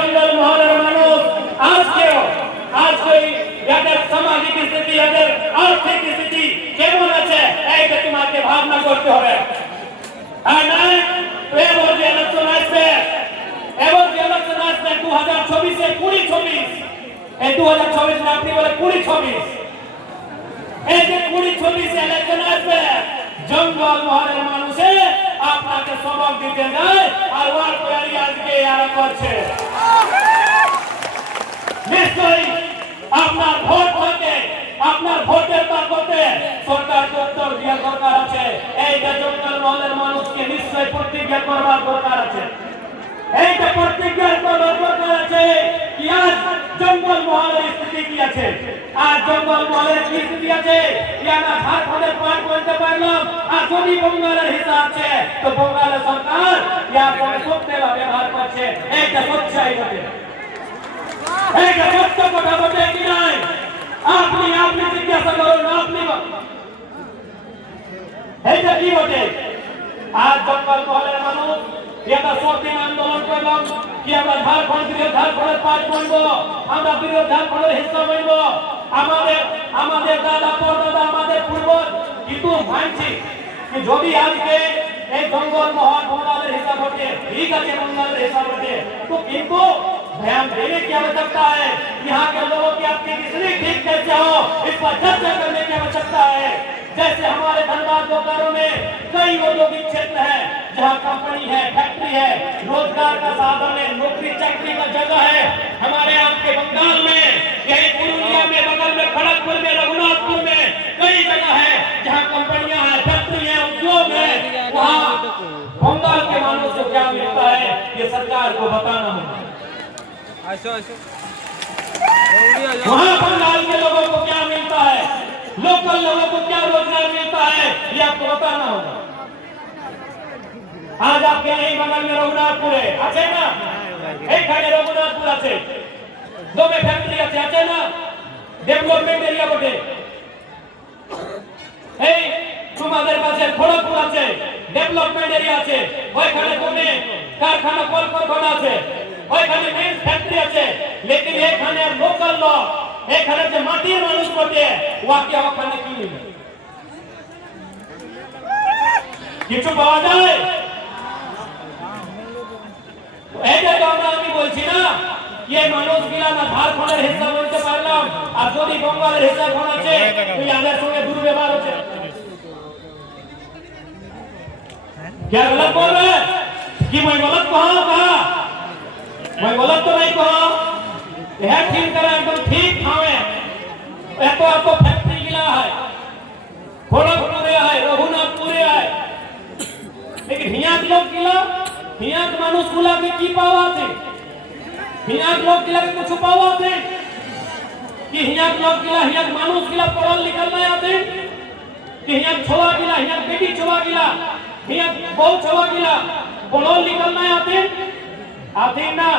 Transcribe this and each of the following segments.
জঙ্গল মহলের মানুষ আজকে এদের সামাজিক স্থিতি, এদের আর্থিক স্থিতি কেমন আছে এইটা তোমাকে ভাবনা করতে হবে। আর নয় এবার যে ইলেকশন আসবে 2024-এ 2024 এই 2024 না আপনি বলে 2024 এই যে 2024 ইলেকশন আসবে জঙ্গল মহলের মানুষে আপনাকে সবক দিতে যায় আর ওয়ার তৈরি আজকে এরা করছে। নিশ্চয়ই আপনার ভোট থেকে আপনার ভোটের তাকতে সরকারকে উত্তর দেওয়ার দরকার আছে। এইটা জঙ্গল মহলের মানুষকে নিশ্চয়ই প্রতিজ্ঞা করবার দরকার আছে। এইটা প্রতিজ্ঞা করার দরকার আছে কি আজ জঙ্গল মহলের স্থিতি কি আছে, আর জঙ্গল মহলের কি স্থিতি আছে ইয়ানা ঝাড়খণ্ডের পয়েন্ট বলতে পারলাম। আর যদি বঙ্গালের হিসাব আছে তো বঙ্গালের সরকার ইয়ার সত্যি ব্যবহার করছে। এইটা সচ্চাই বটে, এইটা সত্য কথা বটে কি নাই আপনি জিজ্ঞাসা করুন। আপনি এইটা কি বটে? আজ জঙ্গল মহলের মানুষ এটা সবদিন আন্দোলন করলাম কি আমরা ঝাড়খণ্ডের পাঁচ বলবো, আমরা বিরোধ ঝাড়খণ্ডের হিস্সা বলবো। আমাদের দাদা পরদাদা আমাদের পূর্বজ কিন্তু মানছি कि যদি আজকে এই জঙ্গল মহল বঙ্গালের হিসাব হচ্ছে ঠিক আছে, बंगालेर हिसाब होते तो किंतु ध्यान देने की आवश्यकता है। यहाँ के लोगों की आपकी कितनी ठीक कैसे हो इस पर चर्चा करने की आवश्यकता है। जैसे हमारे धनबाद बोकारो में कई औद्योगिक क्षेत्र है जहाँ कंपनी है, फैक्ट्री है, रोजगार का साधन है, नौकरी चाकरी का जगह है। हमारे आपके बंगाल में यही पुरुलिया में, बगल में खड़गपुर में, रघुनाथपुर में कई जगह है जहाँ कंपनियां हैं, फैक्ट्री है, उद्योग है। वहाँ बंगाल के मानव को क्या मिलता है ये सरकार को बताना होगा। वहाँ बंगाल के लोगों को क्या मिलता है, लोकल लोगों को क्या रोजगार मिलता है ये आपको बताना होगा। आज आपके यही बगल में रघुनाथपुर है আছে না, এইখানে রঘুনাথপুর আছে, দমে ফ্যাক্টরি আছে না, ডেভেলপমেন্ট এরিয়া বটে। এই তোমাদের কাছে খড়গপুর আছে, ডেভেলপমেন্ট এরিয়া আছে, ওইখানে দমে কারখানা কলকারখানা আছে, ওইখানে মেন ফ্যাক্টরি আছে। लेकिन এখানে লোকাল লোক, এখানে যে মাটির মানুষ বটে ওয়াকে ওখানে কি নেই, কিছু পাওয়া যায়? এইটা তো আমি বলছি না ये মানুষ গিলা না ঝাড়খণ্ডের হিসাব বলতে পারলাম আর যদি বঙ্গালের হিসাব হচ্ছে তুই আমাদের সঙ্গে দুর্ব্যবহার হচ্ছে। क्या गलत बोल रहे हैं कि मैं गलत कहा? मैं गलत तो नहीं कहा, यह ठीक करा एकदम ठीक ठावे। तो फैक्ट्री गिला है, खड़गपुर है, रघुनाथपुर है, लेकिन हियाँ लोग गिला, हियाँ मानुष गुला में की पावा थे, हियाँ लोग गिला में कुछ पावा थे कि हियाँ लोग गिला, हियाँ मानुष गिला पढ़ल लिखल नहीं आते कि हियाँ छोवा गिला, हियाँ बेटी छोवा गिला, हियाँ बहु छोवा गिला पढ़ल लिखल नहीं आते ना।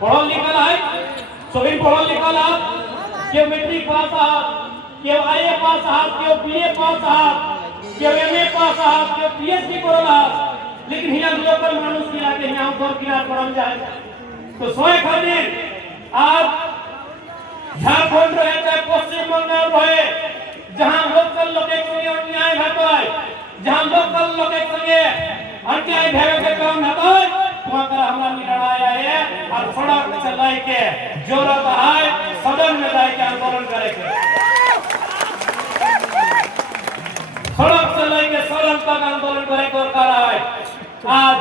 पढ़ल लिखल है, सभी पढ़ल लिखल है, क्यों मैट्रिक पास है, क्यों आईए पास है, क्यों बीए पास है, क्यों एमए पास है, क्यों पीएचडी करल है, लेकिन हियाँ लोकल मानुष गिला के हियाँ दौर किनार पढ़ल जाए तो सोए खातिर आज झारखंड रहे चाहे पश्चिम बंगाल रहे जहाँ लोकल लोग के संगे अन्याय होता है, जहाँ लोकल लोग के संगे अन्याय भेवे के काम होता है वहाँ कर हमरा लड़ाया है और सड़क से लेके जरूरत है सदन में जाके आंदोलन करेंगे। सड़क से लेके सदन तक आंदोलन करे दरकार है। आज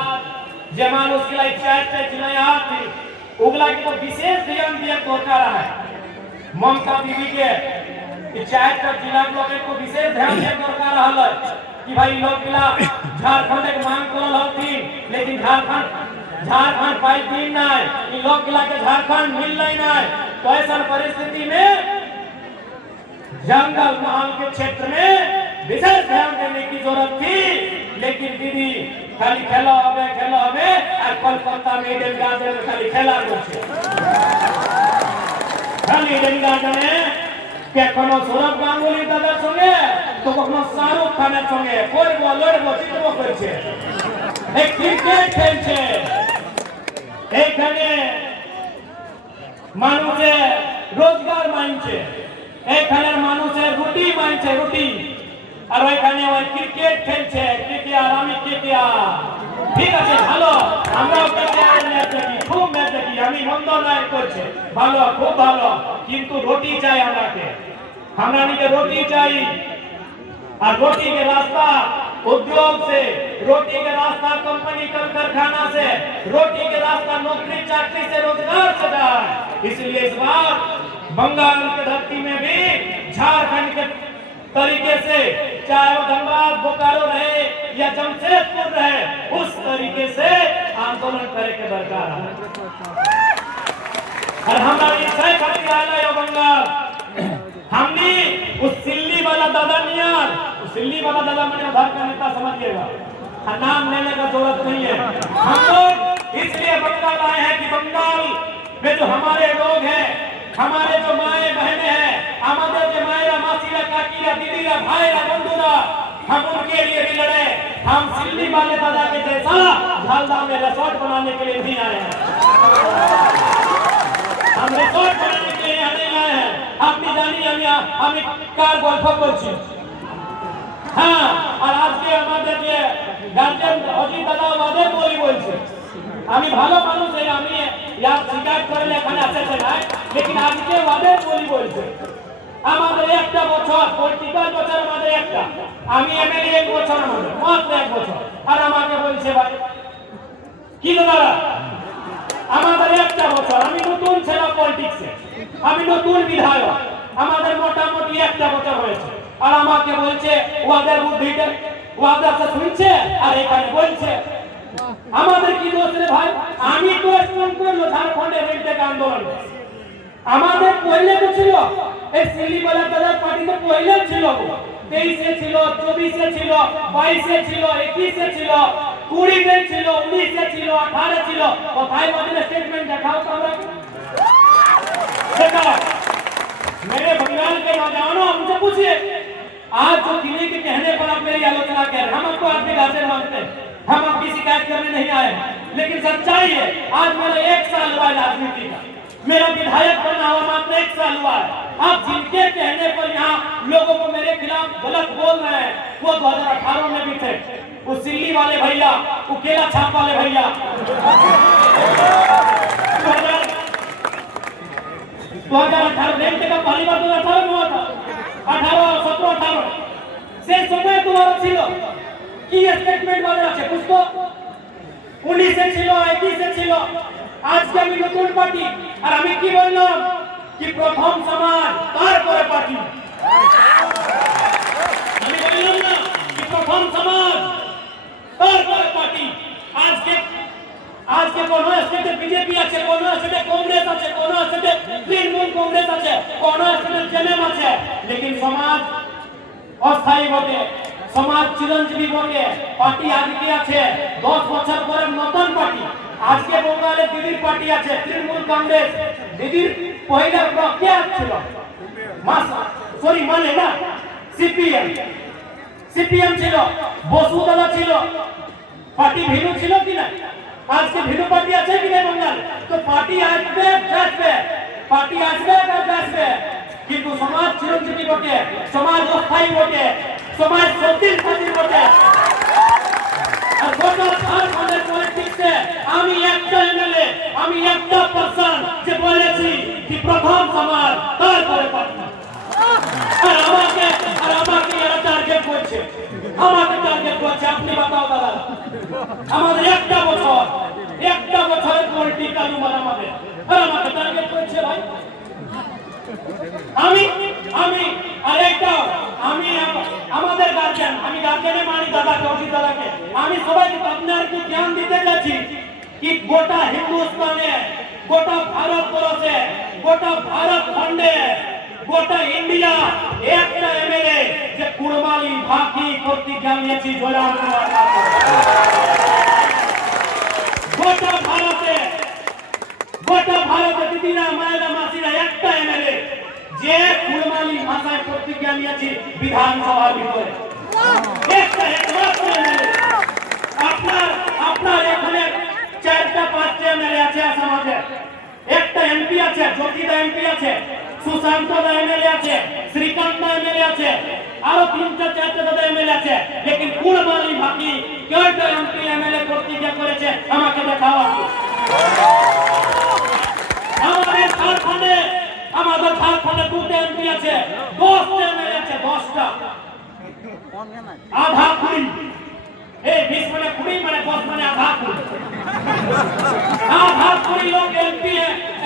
जे मानुष के लिए चाय जिले आती उगला के तो विशेष ध्यान दिया दरकार है। ममता दीदी के चाय जिला लोग को विशेष ध्यान दिया दरकार है कि भाई लोग गिला झारखंड के मांग करल होती, लेकिन झारखंड पाई दिन नहीं, इन लोग गिला के झारखंड मिल नहीं। तो ऐसा परिस्थिति में जंगल महल के क्षेत्र में विशेष ध्यान देने की जरूरत थी। लेकिन दीदी खाली खेला हमें और कोलकाता में ईडन गार्डन में खाली खेला करছে, खाली ईडन गार्डन में কে কোনো সৌরভ গাঙ্গুলি দাদার সঙ্গে তো কখনো শাহরুখ খানের সঙ্গে করবো লড়বো জিতবো করছে, এই ক্রিকেট খেলছে। এইখানে মানুষের রোজগার মানছে, এখানের মানুষের রুটি মানছে, রুটি। আর ওইখানে ওই ক্রিকেট খেলছে, ক্রিকেট, আমি ক্রিকেট। ঠিক আছে, ভালো, আমরাও ক্রিকেট ম্যাচ দেখি, খুব ম্যাচ দেখি, আমি মন্দ নয় করছে, ভালো, খুব ভালো, কিন্তু রুটি চাই আমাকে, আমরা নিজে রুটি চাই। और रोटी के रास्ता उद्योग से, रोटी के रास्ता कंपनी कल कारखाना से, रोटी के रास्ता नौकरी चाकरी से, रोजगार से जाए। इसलिए इस बार बंगाल की धरती में भी झारखंड के तरीके से, चाहे वो धनबाद बोकारो रहे या जमशेदपुर रहे, उस तरीके से आंदोलन करे के दरकार है। और हमारी सही खातिर आला यो बंगाल, हमने उस सिल्ली वाला दादा नियर, सिल्ली वाला दादा मैंने उधर का नेता समझिएगा, नाम लेने का जरूरत नहीं है। हम लोग इसलिए बंगाल आए हैं कि बंगाल में जो हमारे लोग हैं, हमारे जो माए बहने हैं, हमारे जो मायरा मासीरा काकीरा दीदीरा भाईरा बंधुरा, हम उनके लिए भी लड़े। हम सिल्ली वाले दादा के जैसा झालदा में रिसोर्ट बनाने के लिए नहीं आए हैं, हम रिसोर्ट बनाने के लिए नहीं आए हैं। আপনি জানি আমি কার গল্প করছি। হ্যাঁ, আর আজকে আমাদের যে গার্জেন অজিত দাদা ওদের বলছে, আমি ভালো মানুষ, আমি ইয়ার স্বীকার করে এখানে আসতে নাই, লেকিন আজকে ওদের বলছে আমাদের একটা বছর, পলিটিক্যাল বছর আমাদের একটা, আমি এমএলএ 1 বছর, আমাদের মাত্র 1 বছর, আর আমাকে বলছে ভাই কি দাদা আমাদের একটা বছর, আমি নতুন ছেলে পলিটিক্সে, আমি নতুন বিধায়ক, আমাদের মোটামুটি একটা বছর হয়েছে, আর আমাকে বলছে ওদের বুদ্ধিটা ওদের তো শুনছে আর এখানে বলছে আমাদের কি দোষ রে ভাই? আমি তো স্ট্রং করলো ঝাড়খণ্ডের রেলটেক আন্দোলন, আমাদের পয়লে তো ছিল এই সিলিবালা দাদার পার্টিতে, পয়লে ছিল 23-এ ছিল, 24-এ ছিল, 22-এ ছিল, 21-এ ছিল, 20-এ ছিল, 19-এ ছিল, 18-এ ছিল। কোথায় আমাদের স্টেটমেंट দেখাও তো আমরা देखो। मेरे बंगाल के नौजवानों, हमसे पूछिए, आज जो किले के कहने पर आप मेरी आलोचना कर रहे हैं, हम आपको आपके गाजर मानते हैं, हम आपकी शिकायत करने नहीं आए, लेकिन सच्चाई है आज मेरा 1 साल हुआ है राजनीति का, मेरा विधायक बना हुआ मात्र 1 साल हुआ है। आप जिनके कहने पर यहाँ लोगों को मेरे खिलाफ गलत बोल रहे हैं, वो 2018 में भी थे, वो सिल्ली वाले भैया, वो केला छाप वाले भैया, 2018 रेलटे का पहली बार 2018 में हुआ था, 17-18 से समय तुम्हारा ছিল কি স্টেটমেন্ট বাজার আছে বুঝতো, 19-এ ছিল, 21-এ ছিল, আজকে আমি নতুন পার্টি, আর আমি কি বললাম कि प्रथम समाज तारपरे पार्टी, আমি বললাম না कि प्रथम समाज तारपरे पार्टी। आज के কোন স্টেটে বিজেপি আছে, কোন স্টেটে কংগ্রেস আছে, কোন স্টেটে তৃণমূল কংগ্রেস আছে, কোন স্টেটে জেএমএম আছে, लेकिन समाज অস্থায়ী বটে, সমাজ চিরঞ্জীবী বটে, পার্টি আজকে আছে 10 বছর পরে নতুন পার্টি। আজকে বঙ্গালে দিদির পার্টি আছে, তৃণমূল কংগ্রেস, দিদির পয়লা কে ছিল মানে না সিপিএম ছিল, বসুদাদা ছিল, পার্টি ভিন্ন ছিল কিনা? আজকে ভিন্ন পার্টি আছে কিনা বঙ্গাল? তো পার্টি আসবে যাবে, পার্টি আসবে আর যাবে, কিন্তু সমাজ চিরঞ্জীবী বটে, সমাজ অস্থায়ী বটে, সমাজ সত্যির খাতির বটে। আর গোটা ঝাড়খণ্ডের পলিটিক্সে আমি একটা এমএলএ, আমি একটা পার্সন যে বলেছি कि প্রথম সমাজ তারপরে পার্টি। আর আমাকে এরা টার্গেট করছে, আমাকে টার্গেট করছে। আপনি বাতাও দাদা, আমাদের একটা বছরের পলিটিক্যাল উমার আমাদের, আর আমাকে টার্গেট করছে ভাই। আমি আরেকটা আমাদের গার্জেন, আমি গার্জেনে মানি দাদাকে, অজিত দাদাকে, আমি সবাইকে আপনাদেরকে জ্ঞান দিতে চাচ্ছি कि গোটা হিন্দুস্তানে, গোটা ভারতবর্ষে, গোটা ভারত খণ্ডে, গোটা ইন্ডিয়া একটা এমএলএ যে কুরবানি ভাকি প্রতিজ্ঞা নিয়েছি জোরাম কুমার, গোটা ভারতে দিদিরা মায়েরা মাসিরা একটা এমএলএ যে কুরবানি ভাষায় প্রতিজ্ঞা নিয়েছি বিধানসভার ভিতরে, একটা একমাত্র এমএলএ। আপনার এখানে 4টা 5টা এমএলএ আছে সমাজে, একটা এমপি আছে, সুশান্ত এমএলএ আছে, শ্রীকান্ত এমএলএ আছে, আরো 3-4টা দাদা এমএলএ আছে, লেকিন কুড়মালি বাকি কয়টা এমপি এমএলএ প্রতিজ্ঞা করেছে আমাকে দেখাও। আমাদের ঝাড়খণ্ডে 2টা এমপি আছে, 10টা এমএলএ আছে, 10টা আধা কুড়ি, এই 20 মানে 20 মানে 10 মানে আধা কুড়ি লোক এমপি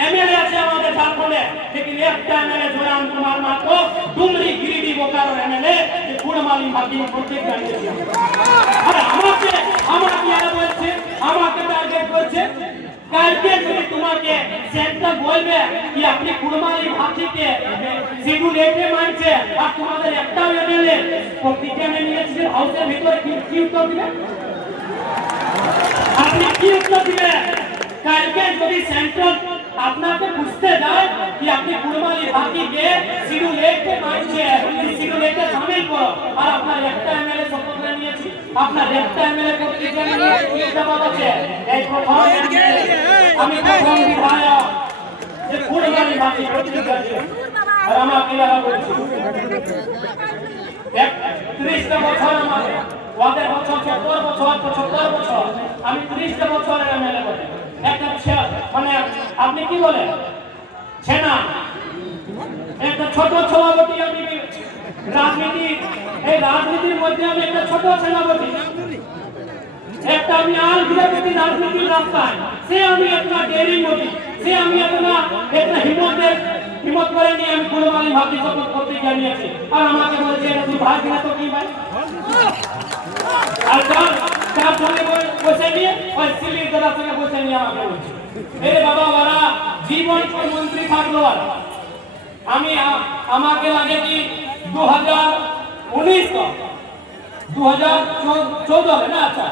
এমএলএ আছে আমাদের ঝাড়খণ্ডে, लेकिन একটা এমএলএ জয়রাম কুমার মাতো ডুমরি গিরিডি বোকারো এমএলএ যে কুড়মালি বাকি প্রতিজ্ঞা নিয়েছে। আরে আমাকে এরা বলছে, আমাকে টার্গেট করছে, কালকে যদি তোমাকে সেন্টার বলবে কি আপনি কুড়মালি ভাতিকে শিডিউল এতে মানছে আর তোমাদের একটা এমএলএ প্রতিজ্ঞা নিয়েছে, হাউসের ভিতরে কি উত্তর দিবে? আপনি কি উত্তর দিবে? কালকে যদি সেন্ট্রাল আপনাকে বুঝতে যায় কি আপনি কুড়মালি ভাতিকে শিডিউল এতে মানছে, শিডিউল এতে শামিল করো, আর আপনার একটা এমএলএ শপথ নিয়েছে, আপনার একটা এমএলএ প্রতিজ্ঞা নিয়েছে, কি জবাব আছে? এই প্রথম আমি প্রথম বিধায়ক যে কুড়মালি ভাতি প্রতিজ্ঞা নিয়েছে, আর আমাকে এরা বলছে 30টা বছর আমাকে ওদের বছর 75 বছর, আমি 30টা বছরের এমএলএ বলি। একটা মানে আপনি কি বলেন ছেনা, একটা ছোট সভাপতি, আমি রাজনীতির মধ্যে আমি একটা ছোট সেনাপতি, একটা আমি আর বিরোধী রাজনীতির রাস্তায়, সে আমি একটা ডেয়ারিং মতি, সে আমি একটা হিম্মত করে নিয়ে আমি কুড়মালি ভাতি শপথ প্রতিজ্ঞা নিয়েছি, আর আমাকে বলছে এটা তুই ভাগ না তো কি ভাই? আর যার সঙ্গে বসে নিয়ে ওই সিলির দাদার সঙ্গে বসে নিয়ে আমাকে বলছে এরে বাবা ওরা জীবন মন্ত্রী থাকলো, আর আমি আমাকে লাগে কি 2014 না, আচ্ছা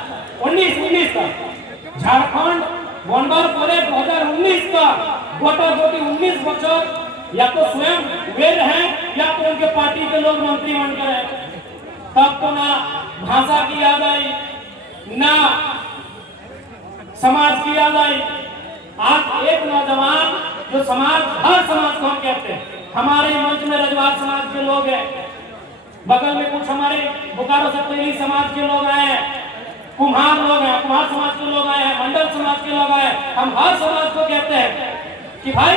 19 का झारखंड बनवार परे 2019 का गोटा 19 बच्चों या तो स्वयं वे रहे या तो उनके पार्टी के लोग मंत्री बनकर रहे, तब तो ना भाषा की याद आई ना समाज की याद आई। आज एक नौजवान जो समाज, हर समाज को हम कहते हैं, हमारे मंच में रजवार समाज के लोग हैं, बगल में कुछ हमारे बोकारो से तेली समाज के लोग आए हैं, कुम्हार लोग हैं, कुम्हार समाज के लोग आए हैं, मंडल समाज के लोग आए हैं। हम हर समाज को कहते हैं कि भाई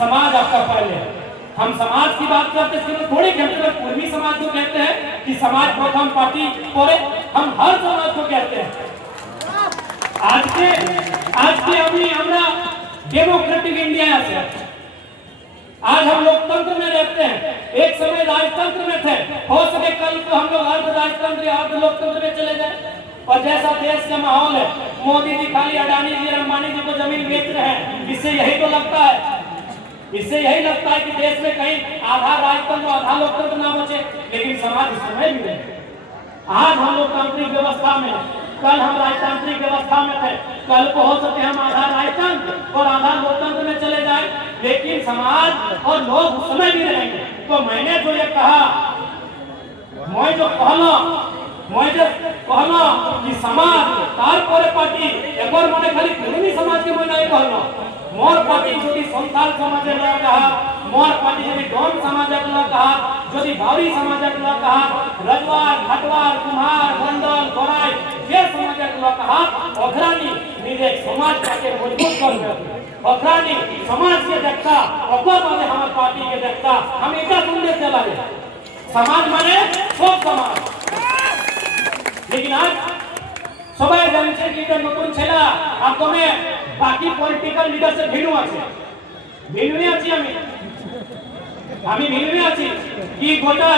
समाज आपका पहले है। हम समाज की बात करते हैं, थोड़ी कहते हैं पूर्वी समाज को कहते हैं कि समाज प्रथम पार्टी परे, हम हर समाज को कहते हैं। आज के अभी हमरा डेमोक्रेटिक इंडिया से आज हम लोकतंत्र में रहते हैं, एक समय राजतंत्र में थे, हो सके कल को हम लोग अर्ध राजतंत्र या अर्ध लोकतंत्र में चले जाए। और जैसा देश का माहौल है, मोदी जी खाली अडानी जी अंबानी जी को जमीन बेच रहे हैं, इससे यही तो लगता है, इससे यही लगता है कि देश में कहीं आधा राजतंत्र आधा लोकतंत्र ना बचे, लेकिन समाज इस समय भी नहीं। आज हम लोकतांत्रिक व्यवस्था में, कल हम राजतांत्रिक व्यवस्था में थे, कल को हो सके हम आधा राजतंत्र और आधा लोकतंत्र में चले जाए, लेकिन समाज और लोग उस समय भी रहेंगे। तो मैंने जो ये कहा, मैं जो कहना कि समाज तार परे पार्टी एक बार मने खाली कुर्मी समाज के मैं नहीं कहना, मोर पार्टी যদি संथाल समाजेर लोक कहा, मोर पार्टी যদি डोम समाजेर लोक कहा, যদি भावरी समाजेर लोक कहा, रजवार खटवार कुम्हार मंडल गोराई जे समाजेर लोक कहा, अग्रणी निजे समाज के मजबूत करबे, अग्रणी समाज के देखता ओकर माने हमर पार्टी के देखता, हम एटा सुनने चला है समाज माने सब समाज। लेकिन आज সবাই জানছে কি এটা নতুন ছেলে, একদমে বাকি পলিটিক্যাল লিডারসে ভিড়ু আছে, ভিড়ুই আছি আমি ভিড়ুই আছি কি গোটা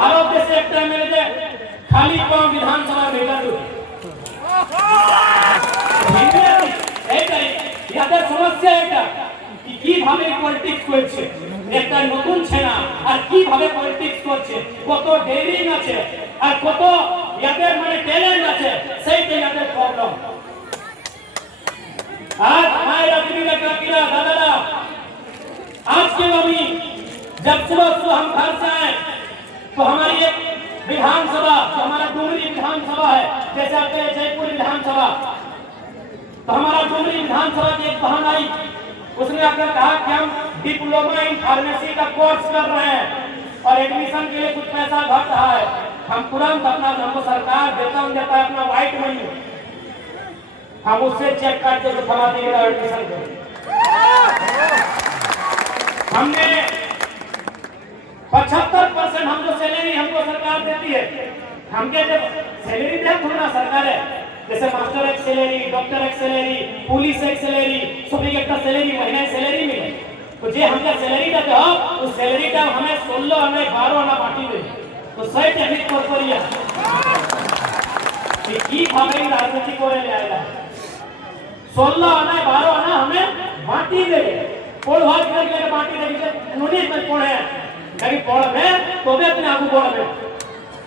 ভারত দেশে একটা এমএলএ খালি পাঁচ বিধানসভা ভিড়ালু ভিড়ুই আছি। এইটাই ইয়াদের সমস্যা, এটা কিভাবে পলিটিক্স করছে একটা নতুন ছেলে, আর কিভাবে পলিটিক্স করছে, কত ডেয়ারিং আছে আর কত याদের মানে ট্যালেন্ট আছে, সেইটাই याদের প্রবলেম। आज मायरा दीदी काकीरा दादा आज के अभी जब सुबह हम घर से आए तो हमारी एक विधानसभा, जो हमारा डुमरी विधानसभा है, जैसे आपके जयपुर विधानसभा, तो हमारा डुमरी विधानसभा की एक बहन आई, उसने आकर कहा कि हम डिप्लोमा इन फार्मेसी का कोर्स कर रहे हैं और एडमिशन के लिए कुछ पैसा घट रहा है। हम तुरंत अपना, हमको सरकार वेतन देता है अपना व्हाइट मनी, हम उससे चेक करके तो फला देगा एडमिशन करें। हमने 75% हम जो सैलरी हमको सरकार देती है, हमके जब सैलरी दे थोड़ा सरकार है, जैसे मास्टर एक सैलरी, डॉक्टर एक सैलरी, पुलिस एक सैलरी, सभी का सैलरी, महीने सैलरी मिले, तो जे हमके सैलरी देते हो उस सैलरी का हमें 16 हमें 12 आना बांटी दे, तो 100 टेक्निक करिया की भावे राजनीति करे ले आएगा 16 आना 12 आना हमें बांटी दे, कोई भाग करके बांटी दे, नोटिस में पढ़े कहीं पढ़ में तो भी अपने आगू पढ़ में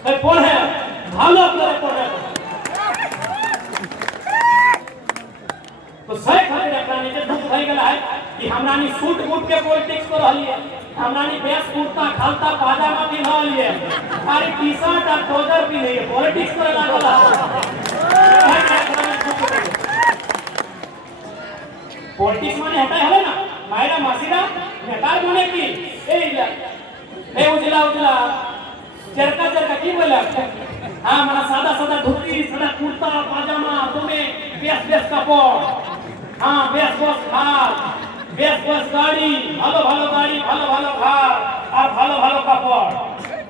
भाई पढ़े भालो करे पढ़े तो सही खातिर अपना नीचे दुख भई गेला है कि हमरानी सूट बूट के पॉलिटिक्स कर रहली है, हमरानी बेस कुर्ता खालता पाजामा पिन्ह रहली है, खाली टी-शर्ट और ट्राउजर पिन्ह है, पॉलिटिक्स करे लागल है। पॉलिटिक्स माने हटा है ना मायरा मासीरा नेतार माने की ए उजला उजला चरका चरका की बोला हां माने सादा सादा धोती सादा कुर्ता पाजामा तुम्हें बेस बेस कपड़ हां बेस बस कार बेस बस गाड़ी ভালো ভালো गाड़ी ভালো ভালো ঘর আর ভালো ভালো কাপড়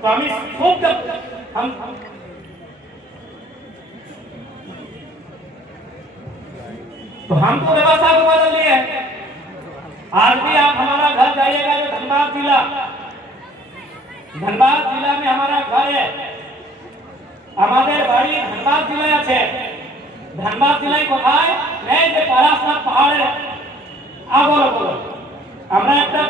তো আমি খুব हम तो हमको व्यवस्था को बदल लिए। आज भी आप हमारा घर जाइएगा जो धनबाद जिला में हमारा घर है, हमारे बाड़ी धनबाद जिला আছে धनबाद जिला কোথায় এই যে পরাশনাথ পাহাড়ে আগর বলো আমরা একটা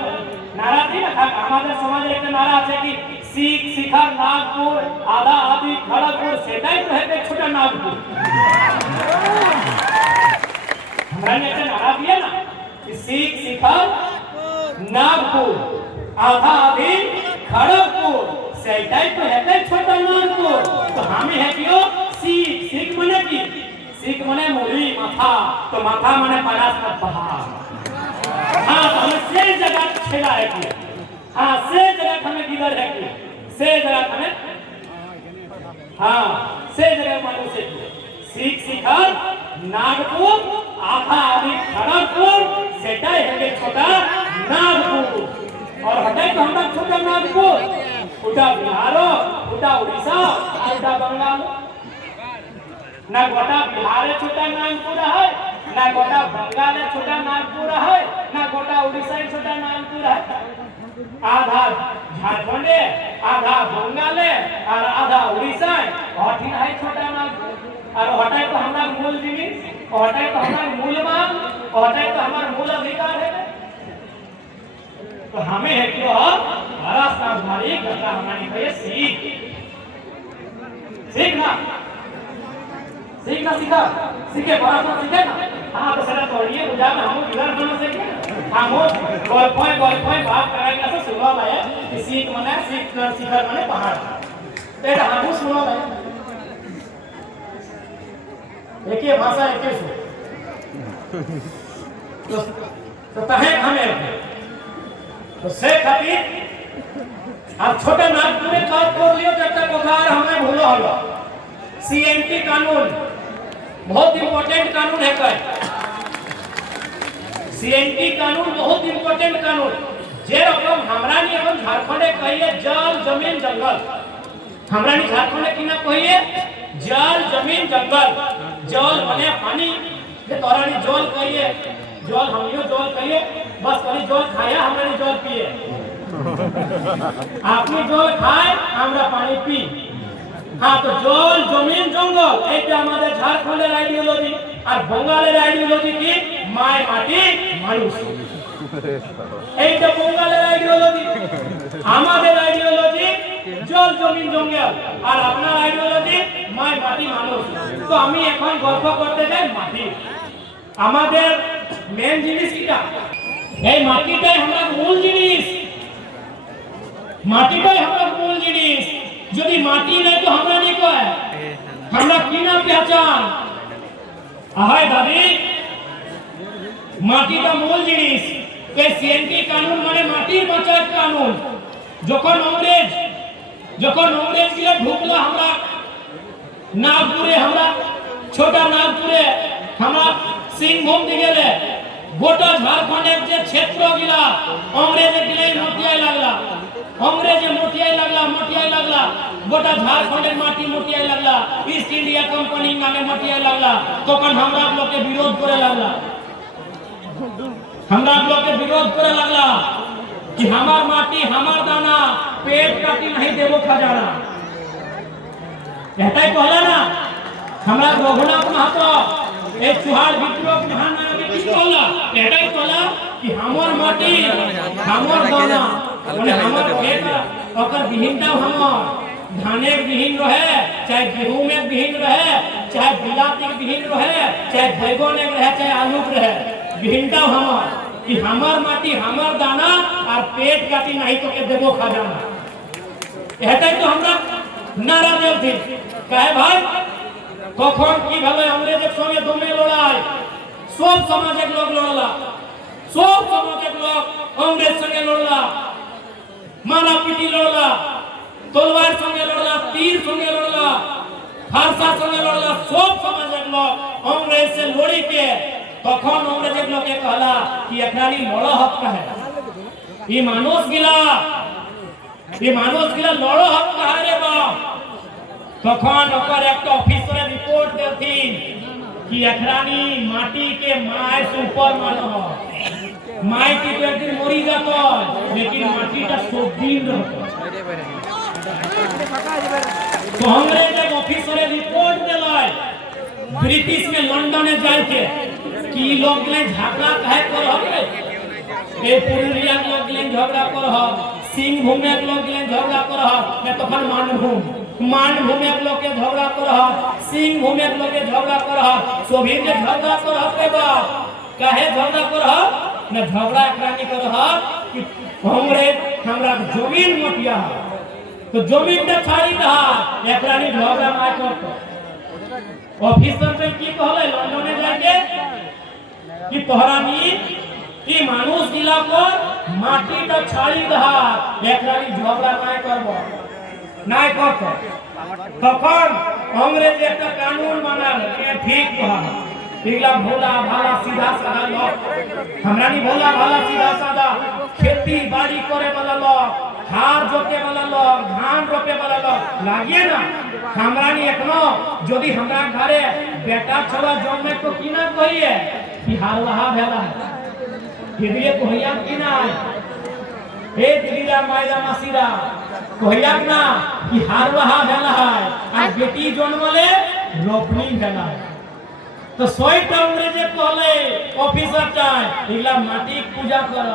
নারা দিই না আমাদের সমাজে একটা নারা আছে কি শিখ শিখার নাগপুর আধা আদি খড়গপুর সেটাই তো है छोटा नागपुर हमरा ने एक नारा दिया ना कि सीख शिखर नागपुर आधा आधी खड़गपुर सेटाई तो है छोटा नागपुर तो हमें है क्यों सीख सीख माने की सीख माने मूली माथा तो माथा माने पराशनाथ पहाड़ हाँ तो हमें से जगह खेला है कि हाँ से जगह हमें किधर है कि से जगह हमें हाँ से जगह मालूम से सीख शिखर नागपुर आधा आधी खड़गपुर सेटाई है छोटा नागपुर और हटाई तो हमारा छोटा नागपुर उठा बिहारो उठा उड़ीसा उठा बंगाल ना गोटा बिहार छोटा नागपुर है ना गोटा बंगाल छोटा नागपुर है ना गोटा उड़ीसा छोटा नागपुर है आधा झारखंड आधा बंगाल और आधा उड़ीसा और है छोटा नागपुर और हटाई तो हमारा मूल जिनिस हटाई तो हमारा मूल मांग हटाई तो हमारा मूल अधिकार है तो हमें है कि पराशनाथ भारी गंगा हमारी कहे सीखना सीखा सीखे पराशनाथ सीखे ना हाँ तो सदा तोड़िए बुझा ना हम इधर बनो सीखे हम गोल पॉइंट बात करेंगे ऐसा सुनो भाई कि सीख माने शिखर माने पहाड़ तेरा हम सुनो भाई एक ही भाषा एक ही सुन तो तहे हमें तो से खातिर अब छोटे नागपुर में बात कर लियो जब तक बुखार हमें भूलो हलो सीएनटी कानून बहुत इंपॉर्टेंट कानून है कहे सीएनटी कानून बहुत इंपॉर्टेंट कानून जे रकम हमरा नहीं हम झारखंड कहिए जल जमीन जंगल हमरा नहीं झारखंड की ना कहिए जल जमीन जंगल जल माने पानी जे तोरानी जल कहिए जल हमियो जल कहिए बस कहीं जल खाया हमने जल पिए आपने जल खाए हमरा पानी पी हाँ तो जल जमीन जंगल এইটা আমাদের ঝাড়খণ্ডের আইডিওলজি আর বঙ্গালের আইডিওলজি কি মায় মাটি মানুষ এইটা বঙ্গালের আইডিওলজি আমাদের আইডিওলজি জল জমিন জঙ্গল আর আপনার আইডিওলজি মায় মাটি মানুষ তো আমি এখন গল্প করতে যাই মাটি আমাদের মেন জিনিস কিটা এই মাটিটাই আমরা মূল জিনিস মাটিটাই আমরা মূল জিনিস যদি মাটি নাই তো আমরা नहीं কয় আমরা কি না পहचान আহাই দাদি মাটিটা মূল জিনিস। এই সিএনটি কানুন মানে মাটির বাঁচার কানুন। যখন अंग्रेज গিলা ঢুকলো আমরা नागपुरे, हमरा छोटा नागपुरे, हमरा सिंहभूम दिगेले गोटा झारखंडेर जे क्षेत्र गिला अंग्रेज गिले मोटियाई लागला, मोटियाई लागला गोटा झारखंडेर माटी मोटियाई लागला, ईस्ट इंडिया कंपनी नामे मोटियाई लागला। तखन हमरा लोग के विरोध करे लागला, कि हमार माटी हमार दाना, पेट काटी नहीं देबो खजाना। एटाई कहला ना हमरा रघुनाथ महतो ए चुहार विद्रोह महान नायक की कहला, एटाई कहला कि हमर माटी हमर दाना माने हमर खेत ओकर विहीनता हमर धाने विहीन रहे, चाहे गेहूं में विहीन रहे, चाहे बिलाती विहीन रहे, चाहे बैगन में रहे, चाहे आलू में रहे, विहीनता हमर कि हमर माटी हमर दाना और पेट काटी नहीं तो के देबो खजाना। एटाई तो हमरा नारा देलथि कहे भाई कखन की भाবে अंग्रेजेर संगे दमे लड़ाई, सब समाजेर लोग लड़ला, सब समाजेर लोग अंग्रेज संगे लड़ला, मारा पीटी लड़ला, तलवार संगे लड़ला, तीर संगे लड़ला, फारसा संगे लड़ला, सब समाजेर लोग अंग्रेज से लड़ी के तखन अंग्रेजेर लोग के कहला कि एकरानी लड़ हक है, ई मानुष गिला लड़ हक है रे बाप। तखन ओकर एक ऑफिसर रिपोर्ट देथिन कि एकरानी माटी के माय से ऊपर मानो, माय की तो एक दिन मरी जात लेकिन माटीटा सब दिन रहतो। तो अंग्रेज एक ऑफिसर रिपोर्ट देलय ब्रिटिश में लंदन जाय के कि लोग ले झगड़ा काहे करहब रे, ए पुरुलिया लोग ले झगड़ा करहब, सिंहभूम में लोग ले झगड़ा करहब, मैं तखन मानभूम में लोग के झगड़ा करहब, सिंहभूम में लोग के झगड़ा करहब, सभी के झगड़ा करहब के बाप काहे झगड़ा करहब न झगड़ा एकरानी करहब कि अंग्रेज हमरा जमीन मटिया तो जमीन पे छाड़ी रहा एकरानी झगड़ा ना करतो। ऑफिसर से की कहले लंदन जाके कि तोहरानी कि मानुष जिला पर माटी तो छाड़ी रहा एकरानी झगड़ा ना करबो নাই করতো। তখন अंग्रेज एक कानून बनाल ये ठीक कहा इगला भोला भाला सीधा साधा लोग हमरा नहीं भोला भाला सीधा साधा खेती बाड़ी करे वाला लोग, हार जोते वाला लोग, धान रोपे वाला लोग लागिए ना हमरा नहीं एकनो यदि हमरा घरे बेटा छवा जन्मे तो की ना कहिए कि हारवाहा भेला दिदिए कहिया कि ना ए दिदिया मायदा मासीरा कहिया ना कि हारवाहा भेला है आ बेटी जन्मले रोपनी भेला है। तो सोईटा अंग्रेजे कहले ऑफिसर चाय इगला माटी पूजा कर,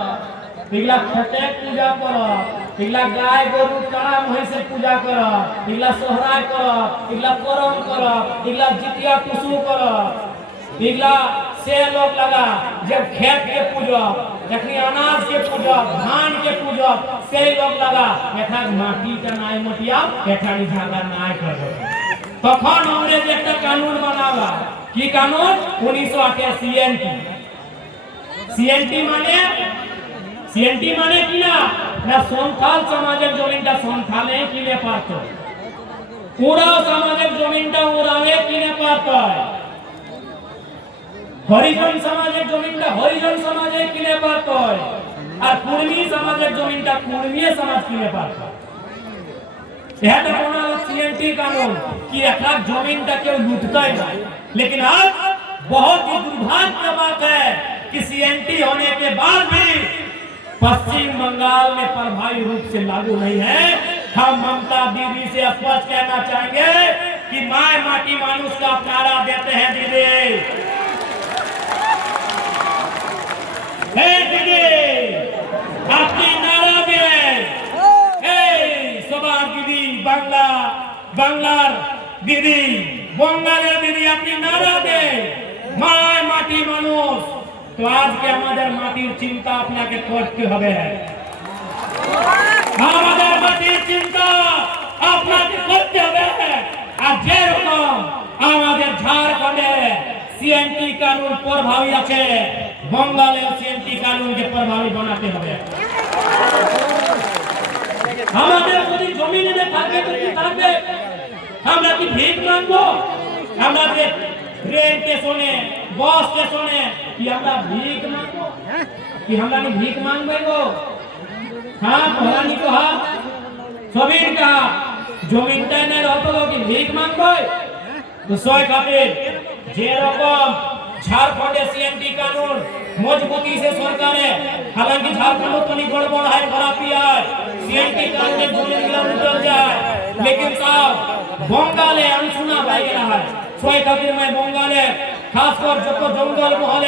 इगला खेते पूजा कर, इगला गाय गोरु काड़ा भैंस पूजा कर, इगला सोहराय कर, इगला करम कर, इगला जितिया टुसु कर, इगला से लोग लगा जब खेत के पूजा, जखनी अनाज के पूजा, धान के पूजा से लोग लगा एखा माटी का नाय मटिया एखानी झागा नाय कर दो। तखन अंग्रेज एक कानून बनावा की कानून 1908 सीएनटी माने की ना संथाल समाजेर जमीनटा संथाले किने पारतो, उड़ाव समाजेर जमीनटा उड़ावे किने पारतो, हरिजन समाजेर जमीनटा हरिजन समाजे किने पारतो और कुर्मी समाजेर जमीनटा कुर्मी समाज किने पारतो। এটা কোন सीएनटी कानून कि एक जमीनटा केउ लूटता ही नहीं। लेकिन आज बहुत ही दुर्भाग्य की बात है कि सीएनटी होने के बाद भी पश्चिम बंगाल में प्रभावी रूप से लागू नहीं है। हम ममता दीदी से स्पष्ट कहना चाहेंगे कि माय माटी मानुष का नारा देते हैं दीदी, हे दीदी आपकी नारा दे सबार दीदी बांग्लार दीदी बंगालेर दीदी अपनी नारा दे माय माटी मानुष। तो आज के हमारे माटिर चिंता আপনাকে করতে হবে, আমাদের মাটির চিন্তা আপনাকে করতে হবে। আর যে রকম আমাদের ঝাড়খণ্ডে सीएनटी कानून प्रभावी আছে बंगाल सीएनटी कानून के प्रभावी बनाते हुए हमारे যদি জমিনে থাকে তো কি থাকবে আমরা কি ভিক মাংবো আমরা যে ট্রেন স্টেশনে বাস স্টেশনে কি আমরা ভিক মাংবো কি আমরা কি ভিক মাংবো গো हां पहलानी को हां जमीन का जमीन टाइने रहतो কি ভিক মাংবো তো সয় খাতির যে রকম झारखंड सीएनटी कानून मजबूती से सरकार है हालांकि झारखंड तो नहीं गड़बड़ है खराबी है सीएनटी कानून में जमीन उतर जाए लेकिन साहब बंगाले अनसुना भाई रहा है सोए खातिर में बंगाले खासकर जो तो जंगल महल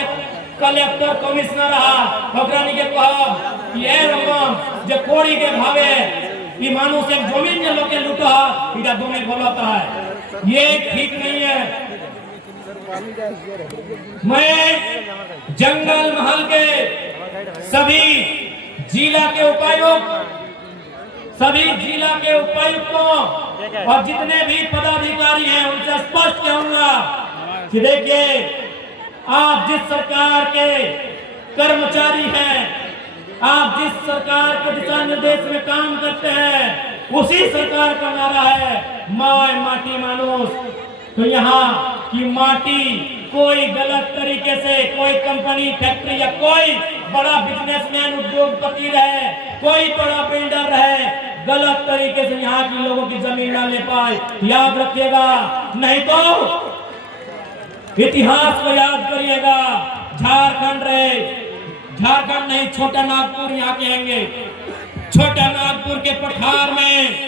कलेक्टर कमिश्नर रहा ओकरानी के कहब ये रकम जे कोड़ी के भावे ई मानुष एक जमीन जे लोग के लूटा इटा दोने गलत है ये ठीक नहीं है मैं जंगल महल के सभी जिला के उपायुक्तों और जितने भी पदाधिकारी हैं उनसे स्पष्ट कहूंगा कि देखिए आप जिस सरकार के कर्मचारी हैं आप जिस सरकार के दिशा निर्देश में काम करते हैं उसी सरकार का नारा है माय माटी मानुष तो यहाँ की माटी कोई गलत तरीके से कोई कंपनी फैक्ट्री या कोई बड़ा बिजनेसमैन उद्योगपति रहे कोई बड़ा बिल्डर रहे गलत तरीके से यहाँ की लोगों की जमीन ना ले पाए याद रखिएगा नहीं तो इतिहास को याद करिएगा झारखंड नहीं छोटा नागपुर यहाँ के होंगे छोटा नागपुर के पठार में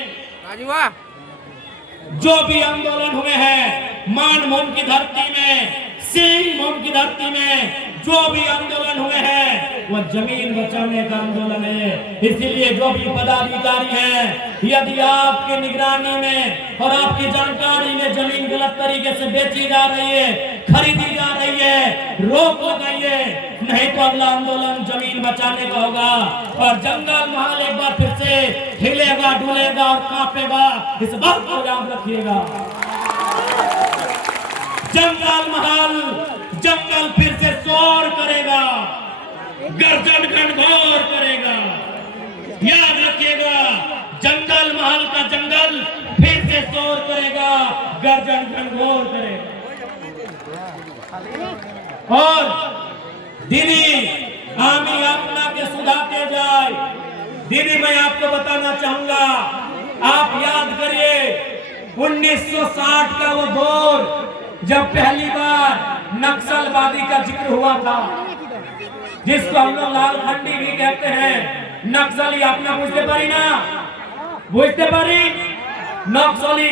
जो भी आंदोलन हुए हैं मानभूम की धरती में सिंह भूम की धरती में जो भी आंदोलन हुए हैं वो जमीन बचाने का आंदोलन है इसीलिए जो भी पदाधिकारी हैं यदि आपकी निगरानी में और आपकी जानकारी में जमीन गलत तरीके से बेची जा रही है खरीदी जा रही है रोक लगाइए नहीं तो अगला आंदोलन जमीन बचाने का होगा और जंगल महल एक बार फिर से हिलेगा डुलेगा और कांपेगा इस बात को याद रखिएगा जंगल फिर से शोर करेगा गर्जन घनघोर करेगा याद रखिएगा जंगल महल का जंगल फिर से शोर करेगा गर्जन घनघोर करेगा और दीदी आमी अपना के सुधारते जाए दीदी मैं आपको बताना चाहूंगा आप याद करिए 1960 का वो दौर जब पहली बार नक्सलवादी का जिक्र हुआ था जिसको हम लोग लालखंडी भी कहते हैं नक्सली आपने बुझते पारी ना बुझते पारी नक्सली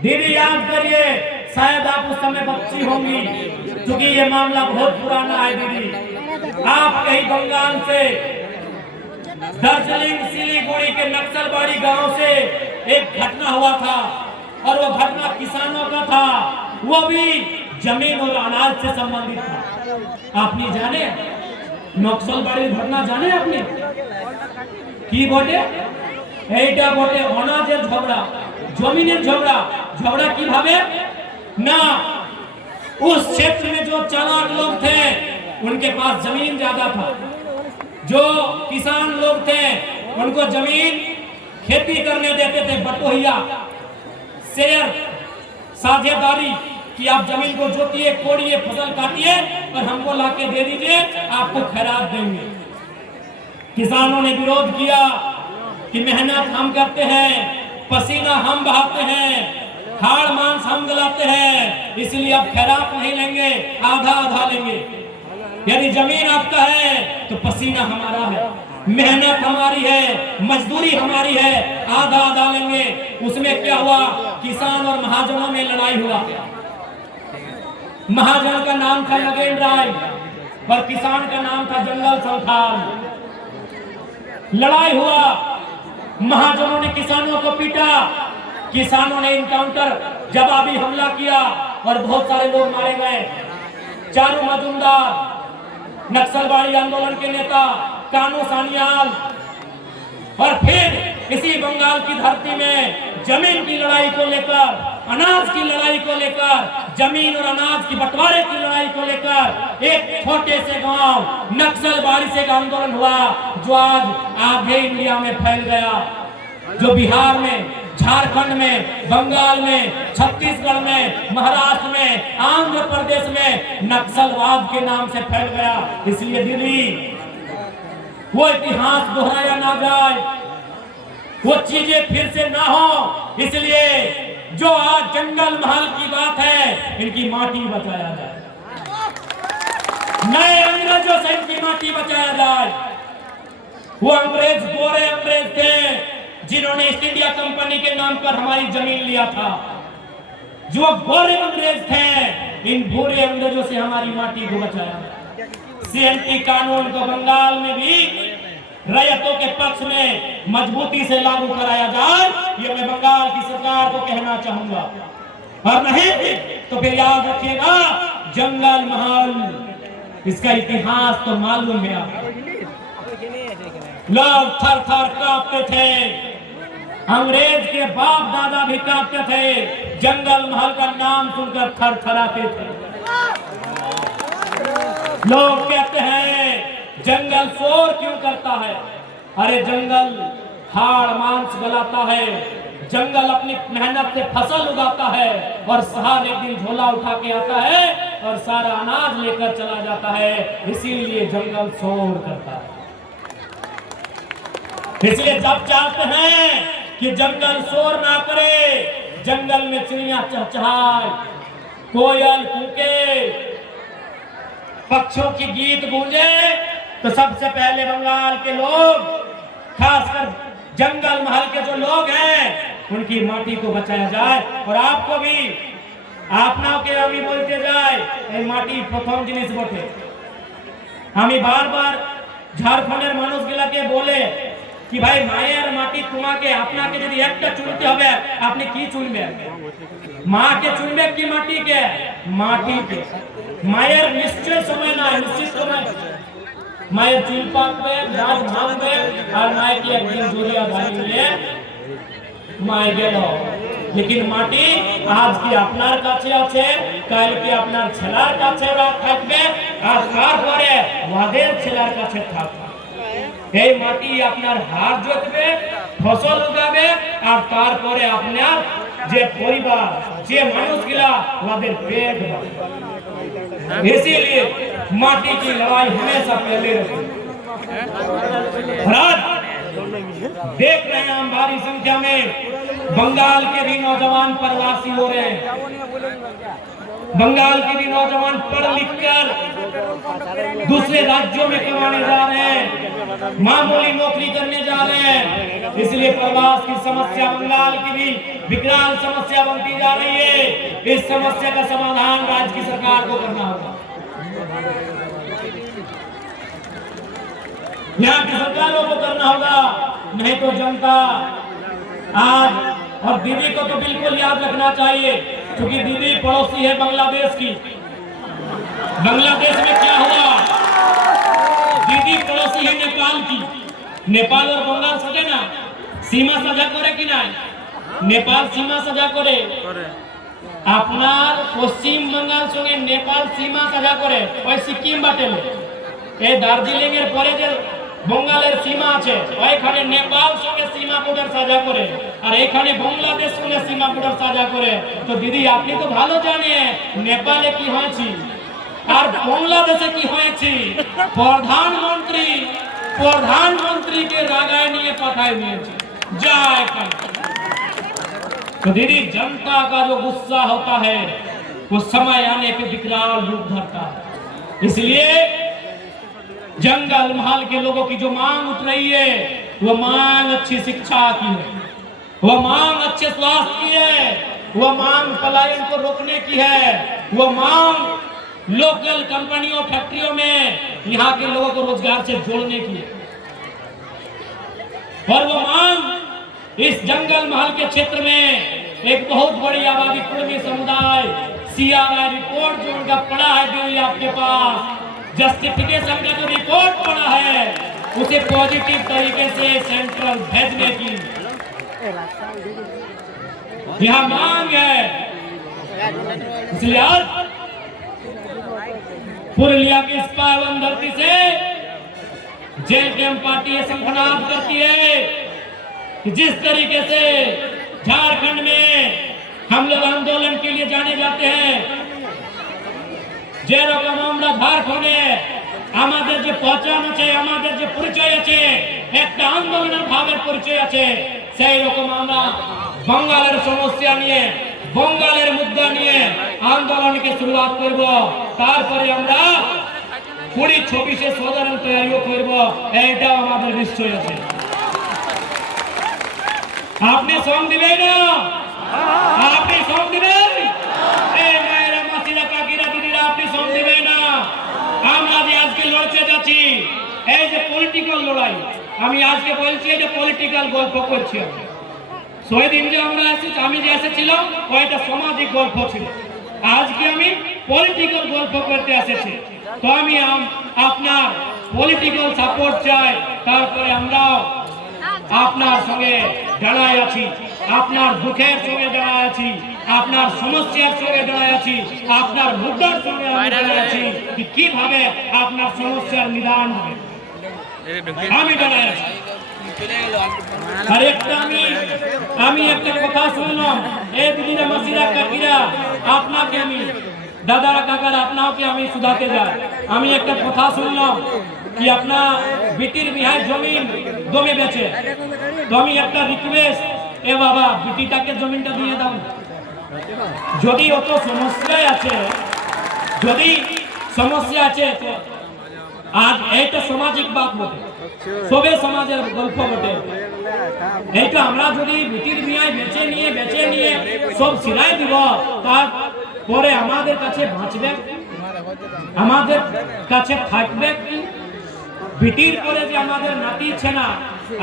दीदी याद करिए शायद आप उस समय बच्ची होंगी क्योंकि ये मामला बहुत पुराना है दीदी आप कहीं बंगाल से दार्जिलिंग सिलीगुड़ी के नक्सलबाड़ी गांव से एक घटना हुआ था और वो घटना किसानों का था वो भी जमीन और अनाज से संबंधित था आपने जाने नक्सलबाड़ी घटना जाने आपने की बोले এইটা বটে অনাজের ঝগড়া জমিনের ঝগড়া কিভাবে ना उस क्षेत्र में जो चालाक लोग थे उनके पास जमीन ज्यादा था जो किसान लोग थे उनको जमीन खेती करने देते थे बटोहिया शेयर साझेदारी कि आप जमीन को जोतिए कोड़िए फसल काटिए और हमको लाके दे दीजिए आपको खैरात देंगे किसानों ने विरोध किया कि मेहनत हम करते हैं पसीना हम बहाते हैं हाड़ मांस हम गलाते हैं इसलिए आप खैरात नहीं लेंगे आधा आधा लेंगे यदि जमीन आपका है तो पसीना हमारा है मेहनत हमारी है मजदूरी हमारी है आधा आधा लेंगे उसमें क्या हुआ किसान और महाजनों में लड़ाई हुआ महाजन का नाम था नगेन राय और किसान का नाम था जंगल संथाल लड़ाई हुआ महाजनों ने किसानों को पीटा किसानों ने इनकाउंटर जवाबी हमला किया और बहुत सारे लोग मारे गए चारू मजुमदार नक्सलवाड़ी आंदोलन के नेता कानू सानियाल और फिर इसी बंगाल की धरती में जमीन की लड़ाई को लेकर अनाज की लड़ाई को लेकर जमीन और अनाज की बंटवारे की लड़ाई को लेकर एक छोटे से गांव नक्सलवादी से का आंदोलन हुआ, जो आज आधे इंडिया में फैल गया, जो बिहार में, झारखंड में, बंगाल में, छत्तीसगढ़ में, महाराष्ट्र में, आंध्र प्रदेश में नक्सलवाद के नाम से फैल गया। इसलिए दीदी वो इतिहास दोहराया ना जाए, वो चीजें फिर से ना हो, इसलिए जो आज जंगल महल की बात है, इनकी माटी बचाया जाए, नए अंग्रेजों से इनकी माटी बचाया जाए। वो अंग्रेज गोरे अंग्रेज थे जिन्होंने ईस्ट इंडिया कंपनी के नाम पर हमारी जमीन लिया था। जो गोरे अंग्रेज थे, इन गोरे अंग्रेजों से हमारी माटी को बचाया। सीएनटी कानून को बंगाल में भी रैयतों के पक्ष में मजबूती से लागू कराया जाए, ये मैं बंगाल की सरकार को कहना चाहूंगा। और नहीं तो फिर याद रखिएगा, जंगल महल इसका इतिहास तो मालूम है आपको। लोग थर थर कांपते थे, अंग्रेज के बाप दादा भी कांपते थे, जंगल महल का नाम सुनकर थर थराते थे। लोग कहते हैं जंगल शोर क्यों करता है? अरे जंगल हाड़ मांस गलाता है, जंगल अपनी मेहनत से फसल उगाता है और शहर एक दिन झोला उठा के आता है और सारा अनाज लेकर चला जाता है, इसीलिए जंगल शोर करता है। इसलिए जब चाहते हैं कि जंगल शोर ना करे, जंगल में चिड़िया चहचहाए, कोयल कूके, पक्षियों की गीत गूंजे, तो सबसे पहले बंगाल के लोग, खासकर जंगल महल के जो लोग हैं, उनकी माटी को बचाया जाए। और आपको भी आपना के আমি বলতে যাই, এই মাটি প্রথম জিনিস বটে। আমি বারবার ঝাড়খণ্ডের মানুষগুলাকে বলে কি ভাই মায়ের মাটি তোমাকে আপনাকে যদি একটা চুনতে হবে, আপনি কি চুনবেন? মাকে চুনবে কি মাটিকে? মাটিকে। মায়ের নিশ্চয় সময় না, নিশ্চিত সময় মায়ের চুল পাকবে, দাঁত ভাঙবে, আর মাকে একদিন জড়িয়া ধরিয়ে মায় গেল। लेकिन মাটি আজ কি আপনার কাছে আছে, কাল কি আপনার ছেলের কাছে থাকবে, আর তারপরে ওদের ছেলের কাছে থাকবে। এই মাটি আপনার হাত জোতবে, ফসল উগাবে, আর তারপরে আপনার যে পরিবার, যে মানুষগুলা ওদের পেট ভরবে। इसीलिए माटी की लड़ाई हमेशा पहले रखी। देख रहे हैं हम भारी संख्या में बंगाल के भी नौजवान प्रवासी हो रहे हैं, बंगाल के भी नौजवान पढ़ लिख कर दूसरे राज्यों में कमाने जा रहे हैं, मामूली नौकरी करने जा रहे हैं। इसलिए प्रवास की समस्या बंगाल की भी विकराल समस्या बनती जा रही है। इस समस्या का समाधान राज्य की सरकार को करना होगा, यहाँ की सरकारों को करना होगा, नहीं तो जनता आज। और दीदी को तो बिल्कुल याद रखना चाहिए, क्योंकि दीदी पड़ोसी है बांग्लादेश की। बांग्लादेश में क्या हुआ? दीदी पड़ोसी है नेपाल की। नेपाल और बंगाल सजे ना सीमा सजा करे कि ना? नेपाल सीमा सजा करे, আপনার পশ্চিম বাংলার সঙ্গে নেপাল সীমা সাজা করে, ওই সিকিম বাটেলে এই দার্জিলিং এর পরে যে বঙ্গালের সীমা আছে, ওইখানে নেপাল সঙ্গে সীমা বর্ডার সাজা করে, আর এইখানে বাংলাদেশ সঙ্গে সীমা বর্ডার সাজা করে। তো দিদি আপনি তো ভালো জানেন নেপালে কি হয়েছে আর বাংলাদেশে কি হয়েছে। প্রধানমন্ত্রীকে রাগায় নিয়ে পাঠায় দিয়েছে যায়। तो दीदी जनता का जो गुस्सा होता है वो समय आने पे विकराल रूप धरता है। इसलिए जंगल महल के लोगों की जो मांग उठ रही है, वो मांग अच्छी शिक्षा की है, वो मांग अच्छे स्वास्थ्य की है, वो मांग पलायन को रोकने की है, वो मांग लोकल कंपनियों फैक्ट्रियों में यहाँ के लोगों को रोजगार से जोड़ने की है। और वो मांग इस जंगल महल के क्षेत्र में एक बहुत बड़ी आबादी कुर्मी समुदाय, सीआरआई रिपोर्ट जो उनका पड़ा है दिल्ली आपके पास, जस्टिफिकेशन का जो रिपोर्ट पड़ा है, उसे पॉजिटिव तरीके से सेंट्रल भेजने की यहाँ मांग है। इसलिए आज पुरुलिया की इस पावन धरती से जेल कैंप पार्टी ये संघनाद करती है कि जिस तरीके से झारखंड में हम लोग आंदोलन के लिए जाने जाते हैं, যে রকম আমরা ঝাড়খণ্ডে আমাদের যে পহচান আছে, আমাদের যে পরিচয় আছে, একটা আন্দোলনের ভাবের পরিচয় আছে, সেই রকম আমরা বঙ্গালের সমস্যা নিয়ে, বঙ্গালের মুদ্রা নিয়ে আন্দোলনকে শুরুয়াত করব। তারপরে আমরা 20-26-এ সাধারণ তৈরিও করব, এইটাও আমাদের নিশ্চয় আছে। আপনি সঙ্গ দিবেন না? আপনি সঙ্গ দিবেন? এই মায়েরা, মাসিরা, কাকিরা, দিদিরা, আপনি সঙ্গ দিবেন না? আমরা যে আজকে লড়তে যাচ্ছি, এই যে পলিটিক্যাল লড়াই, আমি আজকে বলছি যে পলিটিক্যাল গল্প করছি। সেদিন যে আমরা আমি যে এসেছিলাম ওইটা সামাজিক গল্প ছিল, আজকে আমি পলিটিক্যাল গল্প করতে এসেছি। তো আমি আপনার পলিটিক্যাল সাপোর্ট চাই, তারপরে আমরাও আপনার সঙ্গে দাঁড়ায় আছি, আপনার দুঃখের সঙ্গে দাঁড়ায় আছি, আপনার সমস্যার সঙ্গে দাঁড়ায় আছি, আপনার মুদ্রার সঙ্গে দাঁড়ায় আছি, কিভাবে আপনার সমস্যার নিদান হবে আমি দাঁড়ায় আছি। আর একটা আমি একটা কথা শুনলাম, এই দিদিরা, মাসিরা, কাকিরা, আপনাকে আমি, দাদারা, কাকারা, আপনাকে আমি শুধাতে যাই। আমি একটা কথা শুনলাম কি আপনার বিটির বিহায় জমি বেচে। তো আমি একটা রিকোয়েস্ট, এ বাবা বিটিটাকে জমিটা দিয়ে দাও। যদি অত সমস্যায় আছে, যদি সমস্যা আছে, আজ এইটা সামাজিক বাত বটে, সবে সমাজের গল্প বটে। এইটা আমরা যদি বিটির বিহায় বেচে নিয়ে সব সিলাই দিব, তারপরে আমাদের কাছে বাঁচবে, আমাদের কাছে থাকবে কি? বিটির পরে যে আমাদের নাতি ছেনা,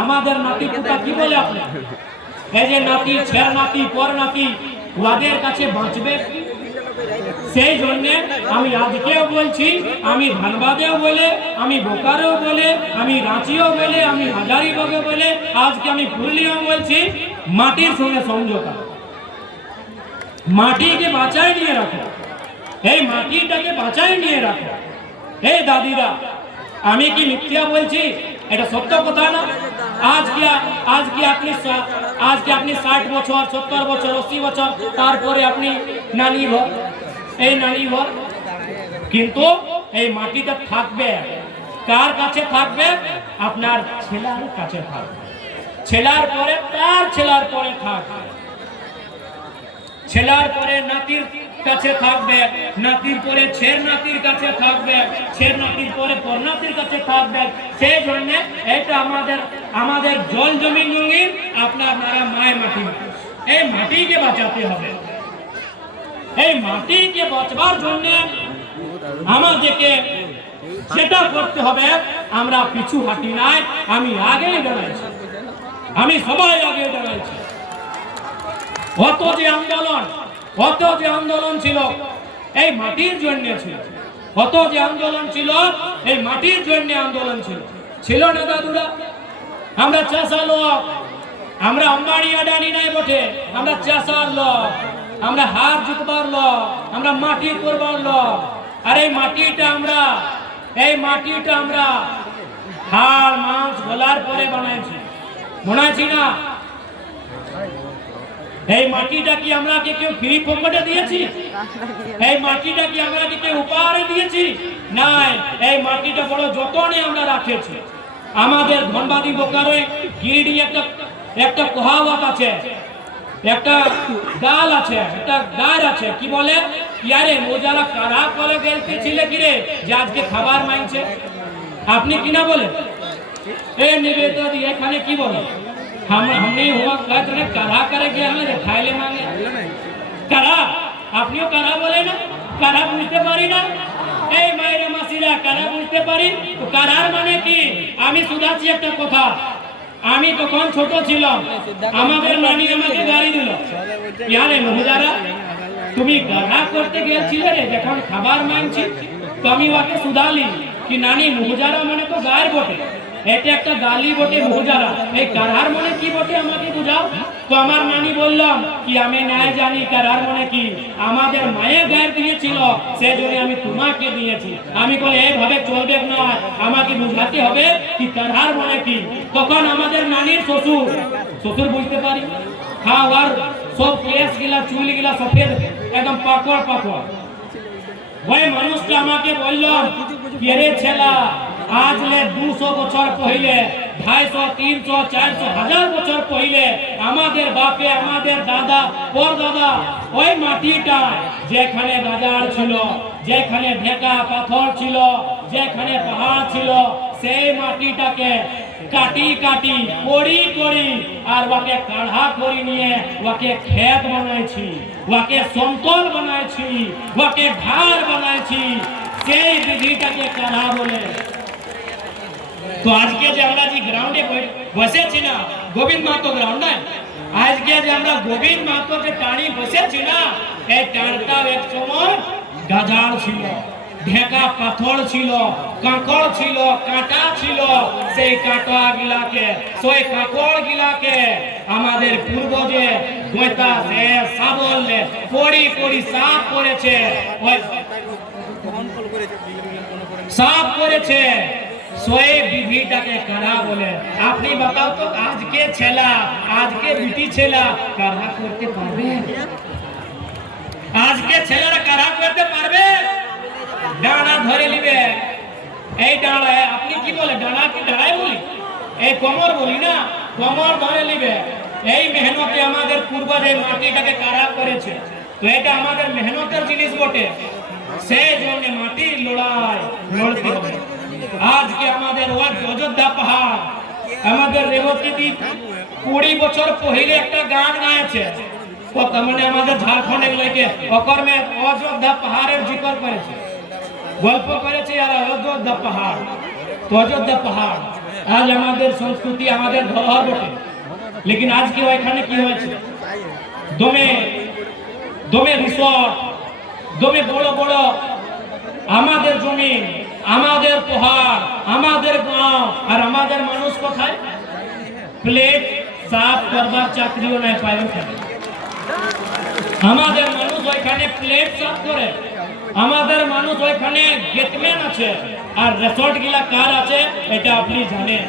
আমাদের নাতি পুতা কি বলে আপনি, এই যে নাতি, ছের নাতি, পর নাতি, ওদের কাছে বাঁচবে। সেই জন্য আমি আজকেও বলছি, আমি ধানবাদেও বলে, আমি বোকারেও বলে, আমি রাঁচিও বলে, আমি হাজারিবাগে বলে, আজকে আমি পুরুলিয়াও বলছি, মাটির সঙ্গে সমঝোতা, মাটিকে বাঁচায় নিয়ে রাখো, এই মাটিটাকে বাঁচায় নিয়ে রাখো। এই দাদিরা, আমি কি মিথ্যা বলছি? এটা সত্য কথা না? আজকে আপনি 60 বছর, 70 বছর, 80 বছর, তারপরে আপনি নানি ঘর, এই নানি ঘর, কিন্তু এই মাটিটা থাকবে কার কাছে? থাকবে আপনার ছেলার কাছে থাকবে, ছেলার পরে তার ছেলার পরে থাকবে, ছেলার পরে নাতির কাছে থাকবে, নাতির পরে ছের নাতির কাছে থাকবে, ছের নাতির পরে পর নাতির কাছে থাকবে। সেই জন্য এটা আমাদের জল জমিন আপনার মায়ের মাটি, এই মাটিকে বাঁচাতে হবে। এই মাটিকে বাঁচবার জন্য আমাদেরকে সেটা করতে হবে। আমরা পিছু হাঁটি নাই, আমি আগেই দাঁড়াইছি, আমি সবাই আগে দাঁড়াইছি। অত যে আন্দোলন ছিল এই মাটির জন্য ছিল, অত যে আন্দোলন ছিল এই মাটির জন্য আন্দোলন ছিল না দাদুরা? আমরা চাষা লোক, আমরা আম্বানি আডানি নাই বটে, আমরা চাষার লোক, আমরা হার জিতবার লোক, আমরা মাটি করবার লোক। আর এই মাটিটা আমরা হাড় মাংস গলার পরে বানাইছি না? এই মাটিটা কি আমরা কেউ ফ্রি পকেটে দিয়েছি? এই মাটিটা কি আমরা কেউ উপহারে দিয়েছি? নাই, এই মাটিটা বড় যতনে আমরা রাখেছি। আমাদের ধনবাদী বোকারে গিরিডি একটা কহাওয়াত আছে, একটা গাল আছে, একটা গার আছে, কি বলে, ইয়ারে মোজারা কারা করে গেলতেছিলে কিরে যে আজকে খাবার মাইছে। আপনি কিনা বলে এই নিবেদন দিয়ে এখানে কি বলে, हमने हुआ कहते हैं करा करेंगे, हमें खाइले मांगे करा, আপনিও কারা বলে না? কারা বুঝতে পারি না? এই মায়েরা, মাসিরা, কারা বুঝতে পারি? তো কারার মানে কি? আমি শুধাচ্ছি একটা কথা। আমি তখন ছোট ছিলাম, আমাদের নানি আমাকে গাড়ি দিল, ইয়ারে মহিলারা তুমি গাড়া করতে গেছিলে রে যখন খাবার মাংছি। তো আমি ওকে শুধালি কি নানি, মুজারা মানে তো গায়ের বটে, এটা একটা গালি বটে বোঝারা, এই কারহার মনে কি বটে আমাকে বুঝাও। তো আমার নানি বললাম কি আমি নাই জানি কারহার মনে কি, আমাদের মায়ের গায়ে দিয়েছিল সেজন্য আমি তোমাকে দিয়েছি। আমি কই এইভাবে চলবে না, আমাকে বুঝাতে হবে কি কারহার মনে কি। তখন আমাদের নানির শ্বশুর বুঝতে পারি খাওয়ার সব কেস গিলা চুল গিলা সফেদ একদম পাকড় পাকড়। ওই মানুষটা আমাকে বলল কে রে ছেলা, আজ লে 200 বছর পहिले 250 300 400 হাজার বছর পहिले আমাদের বাপে আমাদের দাদা পর দাদা ওই মাটিটা যেখানে বাজার ছিল, যেখানে ঢেকা পাথর ছিল, যেখানে পাহাড় ছিল, সেই মাটিটাকে কাটি কাটি করি করি আর ওকে কাঢ়া করে নিয়ে ওকে ক্ষেত বানাইছি, ওকে সমতল বানাইছি, ওকে ঢাল বানাইছি, সেই বিধিটাকে কাঢ়া বলে। তো আজকে যে আমরা যে গ্রাউন্ডে বসেছি না, গোবিন্দ মাহাতো গ্রাউন্ড না, আজকে যে আমরা গোবিন্দ মাহাতো যে টানি বসেছি না, এই টানটা এক সময় গাজার ছিল, ঢেকা পাথর ছিল, কাঁকড় ছিল, কাঁটা ছিল। সেই কাঁটা গিলাকে সেই কাঁকড় গিলাকে আমাদের পূর্বজে গোঁতা সে শাবল পড়ি পড়ি সাফ করেছে, ওই সাফ করেছে। সোয়ে বিধিটাকে কারা বলে। আপনি বাতাও তো আজকে ছেলা, আজকে বিটি ছেলা কারা করতে পারবে? আজকে ছেলেরা কারা করতে পারবে? ডানা ধরে নিবে, এই ডানা আপনি কি বলে ডানা কি ডানাই বলি, এই কোমর বলি না, কোমর ধরে নিবে। এই মেহনতে আমাদের পূর্বজের মাটিটাকে কারা করেছে, তো এটা আমাদের মেহনতের জিনিস বটে, সেই জন্য মাটির লড়াই লড়তে হবে। আজকে আমাদের ওই অযোধ্যা পাহাড়, আমাদের রেবতী দি 20 বছর পहिले একটা গান গাইছে, কত মানে আমাদের ঝাড়খণ্ডের লোকে অকর্মে অযোধ্যা পাহাড়ের জিকর করেছে, গল্প করেছে আর অযোধ্যা পাহাড়। তো অযোধ্যা পাহাড় আজ আমাদের সংস্কৃতি আমাদের ধরোহর বটে, লেকিন আজকে ওইখানে কি হয়েছে, দমে দমে রিসর্ট, দমে বড় বড় আমাদের জমি, আমাদের পাহাড়, আমাদের গাঁও, আর আমাদের মানুষ কোথায়? প্লেট সাফ করবার চাকরিও নাই পায়। আমাদের মানুষ ওইখানে প্লেট সাফ করে, আমাদের মানুষ ওইখানে গেটম্যান আছে, আর রিসর্ট গিলা কার আছে এটা আপনি জানেন,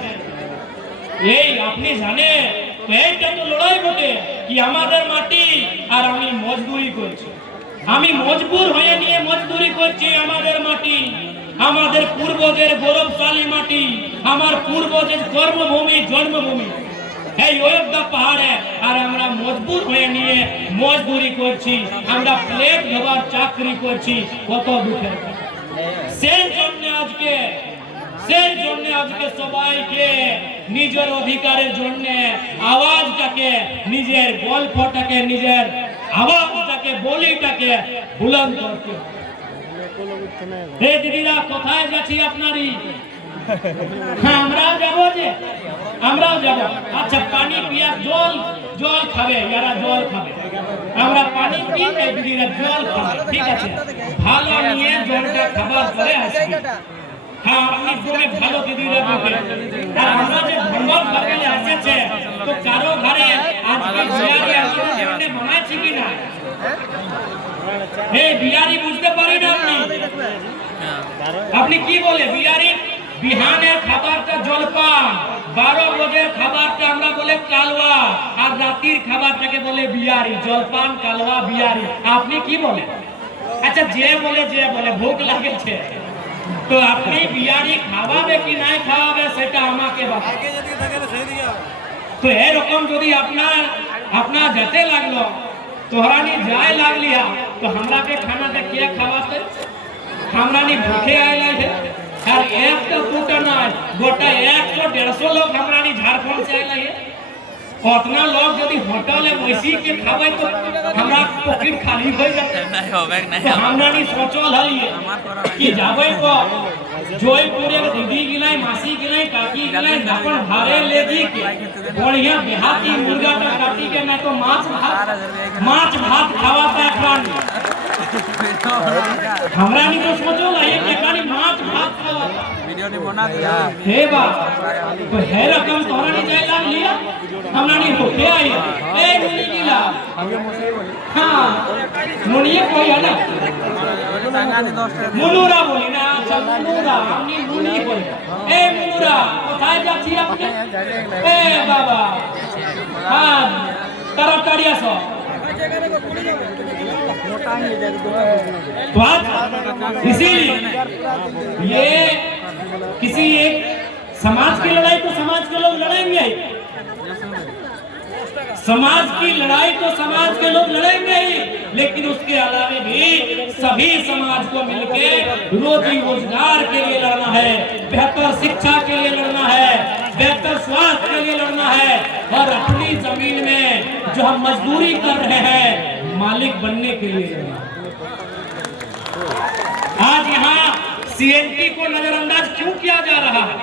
এই আপনি জানেন। তো এইটা তো লড়াই বটে কি আমাদের মাটি আর আমি মজদুরি করছি, আমি মজবুর হয়ে নিয়ে মজদুরি করছি আমাদের মাটি, আমাদের পূর্বজের গৌরবশালী মাটি, আমার পূর্বজের কর্মভূমি জন্মভূমি এই অযোধ্যা পাহাড়ে, আর আমরা মজবুর হয়ে নিয়ে মজদুরি করছি, আমরা প্লেট ধোবার চাকরি করছি, কত দুঃখের। সেই জন্য আজকে সবাইকে নিজের অধিকারের জন্য আওয়াজটাকে, নিজের গল্পটাকে, নিজের আওয়াজটাকে, বলিটাকে বুলন্দ করতে। এই দিদিরা কোথায় যাচ্ছি আপনারই? হ্যাঁ আমরাও যাবো, যে আমরাও যাবো। আচ্ছা পানি পিয়া জল জল খাবে, যারা জল খাবে, আমরা পানি পিই, এই দিদিরা জল খাবে, ঠিক আছে? ভালো নিয়ে জলটা খাবার পরে আসবে। হ্যাঁ আপনি খুবই ভালো দিদিরা বলতে। আর আমরা যে ভ্রমণ করতে আসছে, তো কারো ঘরে আজকে বিয়ারি আসলে বানাইছি কি না? এই বিয়ারি বুঝতে পারি না আপনি, আপনি কি বলে বিয়ারি? বিহানের খাবারটা জলপান, 12 বজের খাবারটা আমরা বলে কালওয়া, আর রাতের খাবারটাকে বলে বিয়ারি। জলপান, কালওয়া, বিয়ারি, আপনি কি বলে? আচ্ছা যে বলে ভোগ লাগেছে, তো আপনি বিয়ারি খাওয়াবে কি নাই খাওয়াবে সেটা আমাকে বলেন। তো এরকম যদি আপনার যেতে লাগলো, তোহরানি যায় লাগলিয়া, তো हमराके खानाটা কে খাওয়াতে? हमरानी भूखे आइला है, আর একটা দুটো নয়, গোটা 100-150 লোক हमरानी झारखंड से आइला है। उतना लोग यदि होटले बसी के खावे तो हमरा पॉकेट खाली हो जाते, नहीं होवे नहीं। तो हमरानी सोचल है कि जाबे को जयपुरे दीदी गिलाई, मासी गिलाई, काकी गिलाई, अपन भारे ले दी के बढ़िया देहाती मुर्गाटा काटी के, ना तो माछ भात खावा पाए प्राणी। हमरा नहीं तो सोचो ना ये केकानी माछ भात खावा वीडियो नहीं बना दिया हे बा तो है रकम तोरा नहीं जाए लाग लिया हमरा नहीं हो के आई ए मुनी लीला हां मुनिए कोई है ना मुनुरा बोली ना अच्छा मुनुरा हमनी मुनी बोली ए मुनुरा कोথায় যাচ্ছি আপনি ए बाबा हां তাড়াতাড়ি আসো तो इसीलिए ये किसी एक समाज की लड़ाई तो समाज के लोग लड़ेंगे ही समाज की लड़ाई तो समाज के लोग लड़ेंगे ही लेकिन उसके अलावा भी सभी समाज को मिलकर रोजी रोजगार के लिए लड़ना है बेहतर शिक्षा के लिए लड़ना है बेहतर स्वास्थ्य के लिए लड़ना है और अपनी जमीन में जो हम मजदूरी कर रहे हैं मालिक बनने के लिए लड़ना है। आज यहाँ सीएनटी को नजरअंदाज क्यों किया जा रहा है?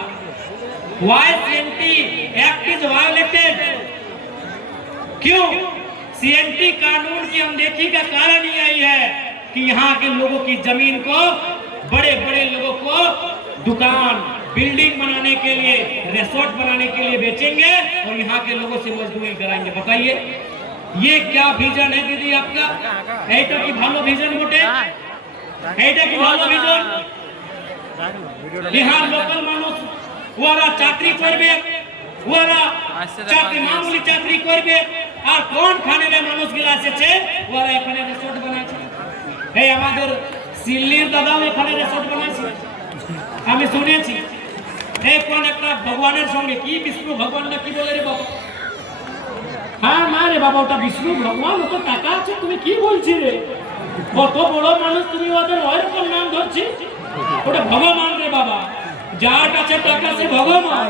Why CNT Act is violated? क्यों सीएनटी कानून की अनदेखी का कारण यही है कि यहाँ के लोगों की जमीन को बड़े बड़े लोगों को दुकान बिल्डिंग बनाने के लिए रिसोर्ट बनाने के लिए बेचेंगे और यहाँ के लोगों से मजदूरी कराएंगे। बताइए ये क्या विजन है दीदी आपका? ऐसा की भालो विजन बोटे ऐसा की भालो विजन यहाँ लोकल मानुष ওরা চাকরি করবে ওরা চাকরি মামুলি চাকরি করবে আর কোন খানে মানুষগুলো এসেছে ওরা এখানে রিসোর্ট বানাচ্ছে এই আমাদের সিল্লির দাদাও এখানে রিসোর্ট বানাচ্ছে আমি শুনেছি এই কোন একটা ভগবানের সঙ্গে কি বিষ্ণু ভগবান না কি বলে রে বাবা হ্যাঁ মা রে বাবা ওটা বিষ্ণু ভগবান ও তো টাকা আছে তুমি কি বলছি রে কত বড় মানুষ তুমি ওদের ওরকম নাম ধরছি ওটা ভগবান রে বাবা যার কাছে টাকা সে ভগবান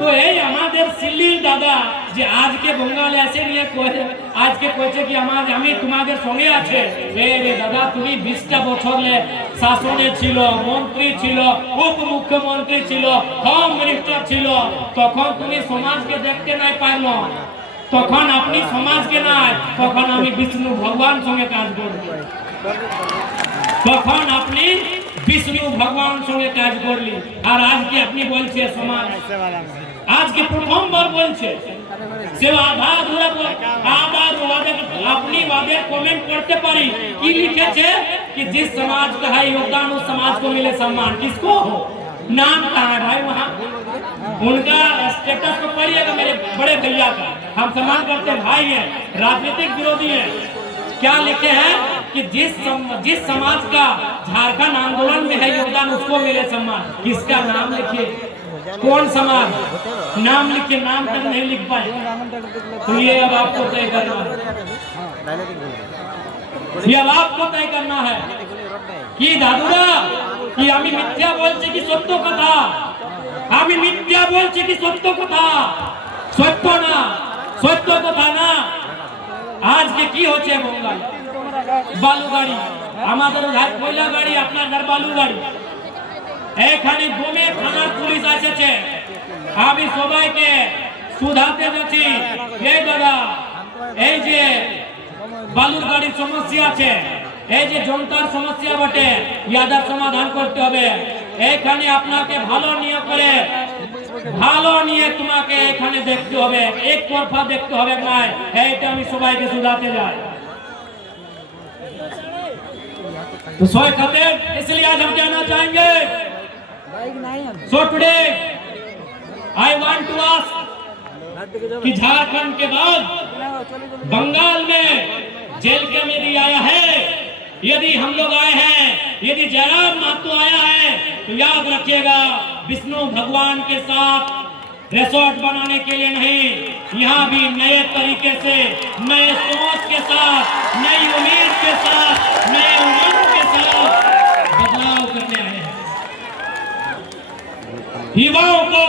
তো এই আমাদের সিল্লির দাদা যে আজকে বঙ্গালে এসে নিয়ে আজকে কইছে কি আমি তোমাদের সঙ্গে আছে রে দাদা তুমি 20টা বছর শাসনে ছিল মন্ত্রী ছিল উপমুখ্যমন্ত্রী ছিল হোম মিনিস্টার ছিল তখন তুমি সমাজকে দেখতে নাই পাইলো তখন আপনি সমাজকে নাই তখন আমি বিষ্ণু ভগবান সঙ্গে কাজ করব তখন আপনি বিষ্ণু ভগবান সঙ্গে কাজ করলি আর আজকে আপনি বলছে সমাজ আজকে প্রথমবার বলছে সেবা আধা আধুরা আবার अपनी वादे कमेंट करते पारी की लिखे कि जिस समाज का है योगदान उस समाज को मिले सम्मान किसको हो नाम कहाँ है भाई वहाँ उनका स्टेटस को पढ़िएगा मेरे बड़े भैया का हम सम्मान करते हैं भाई हैं राजनीतिक विरोधी हैं क्या लिखे हैं कि जिस समाज का झारखंड आंदोलन में है योगदान उसको मिले सम्मान किसका नाम लिखिए कौन समाज नाम लिखिए नाम तक नहीं लिख पाए तो ये अब आपको तय करना है ये अब आपको तय करना है कि दादुरा कि আমি মিথ্যা বলছি কি সত্য কথা আমি মিথ্যা বলছি কি সত্য কথা সত্য না সত্য কথা না আজকে কি হচ্ছে বঙ্গাল বালু গাড়ি আমাদের ঘাট কয়লা গাড়ি আপনার ঘর বালু গাড়ি এখানে বোমে থানার পুলিশ এসেছে আমি সবাইকে সুধাতে যাচ্ছি এই দাদা এই যে বালুর গাড়ির সমস্যা আছে এই যে জনতার সমস্যা বটে ইয়াদের সমাধান করতে হবে এখানে আপনাকে ভালো নিয়ে করে ভালো নিয়ে তোমাকে এখানে দেখতে হবে এক তরফা দেখতে হবে না এইটা আমি সবাইকে সুধাতে যাই तो सोए खातिर इसलिए आज हम कहना चाहेंगे so today I want to ask कि झारखंड के बाद बंगाल में जेल के में भी आया है यदि हम लोग आए हैं यदि जयराम महतो आया है तो याद रखिएगा विष्णु भगवान के साथ रिसोर्ट बनाने के लिए नहीं यहाँ भी नए तरीके से नए सोच के साथ नई उम्मीद के साथ नए उमंग के साथ बदलाव करने आए हैं युवाओं को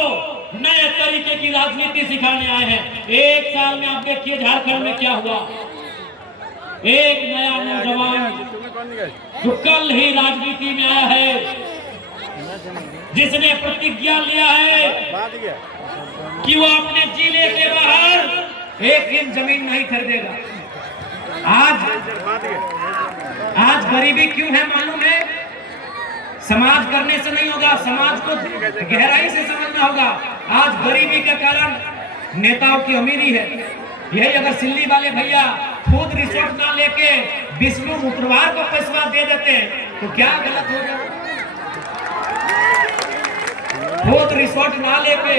नए तरीके की राजनीति सिखाने आए हैं एक साल में आप देखिए झारखंड में क्या हुआ एक नया नौजवान जो कल ही राजनीति में आया है जिसने प्रतिज्ञा लिया है कि वो अपने जिले के बाहर एक दिन जमीन नहीं खरीदेगा आज आज गरीबी क्यों है मालूम है? समाज करने से नहीं होगा, समाज को गहराई से समझना होगा। आज गरीबी के कारण नेताओं की अमीरी है। यही अगर सिल्ली वाले भैया खुद रिसोर्ट ना लेके विष्णु मुत्रवार को पैसा दे देते तो क्या गलत हो गया? खुद रिसोर्ट ना लेके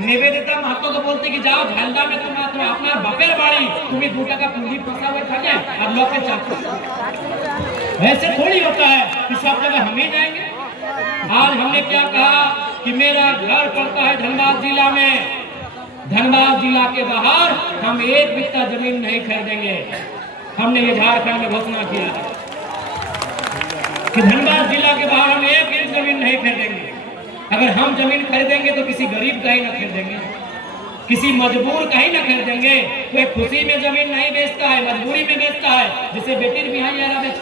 निवेदिता महतो को बोलते कि जाओ झलदा में तुम अपना बपेर बाड़ी तुम्हें 2 टका पूंजी फंसा हुआ था और लोग के चाहते। ऐसे थोड़ी होता है कि सब जगह हम ही जाएंगे। आज हमने क्या कहा कि मेरा घर पड़ता है धनबाद जिला में, धनबाद जिला के बाहर हम 1 बित्ता जमीन नहीं खरीदेंगे। हमने ये झारखंड में घोषणा किया कि धनबाद जिला के बाहर हम 1 इंच जमीन नहीं खरीदेंगे। अगर हम जमीन खरीदेंगे तो किसी गरीब का ही ना खरीदेंगे, किसी मजबूर का ही ना खरीदेंगे। कोई खुशी में जमीन नहीं बेचता है, मजबूरी में बेचता है, जिसे बेटी भी है बेच।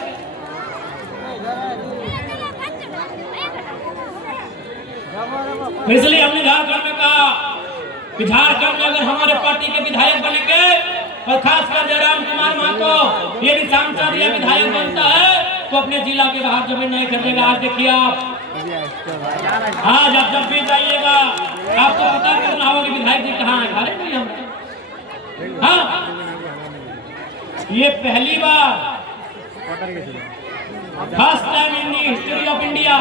इसलिए हमने झारखंड में कहा कि झारखंड में अगर हमारे पार्टी के विधायक बनेंगे और खासकर जयराम कुमार महतो यदि सांसद या विधायक बनता है तो अपने जिला के बाहर जमीन नहीं खरीदेगा। आज देखिए आप, आज आप जब भी जाइएगा आपको पता करना होगा कि विधायक जी कहाँ है। अरे नहीं हम, हाँ ये पहली बार first time in the history of India,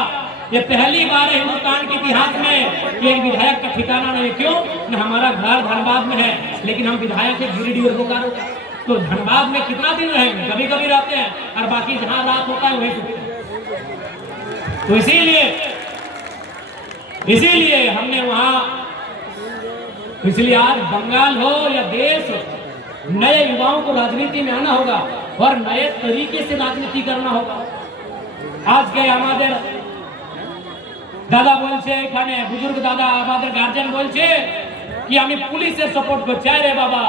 ये पहली बार है हिंदुस्तान के इतिहास में कि एक विधायक का ठिकाना नहीं। क्यों न हमारा घर धनबाद में है, लेकिन हम विधायक है गिरिडीह और बोकारो, तो धनबाद में कितना दिन रहेंगे? कभी कभी रहते हैं और बाकी जहां रात होता है वही सुनते हैं। तो इसीलिए हमने वहां, इसलिए आज बंगाल हो या देश, नए युवाओं को राजनीति में आना होगा और नए तरीके से राजनीति करना होगा। आज के हमारे दादा बोलছে এখানে বুজুর্গ দাদা আমাদের গার্জিয়ান বলছে কি আমি পুলিশের সাপোর্ট করছি। আরে বাবা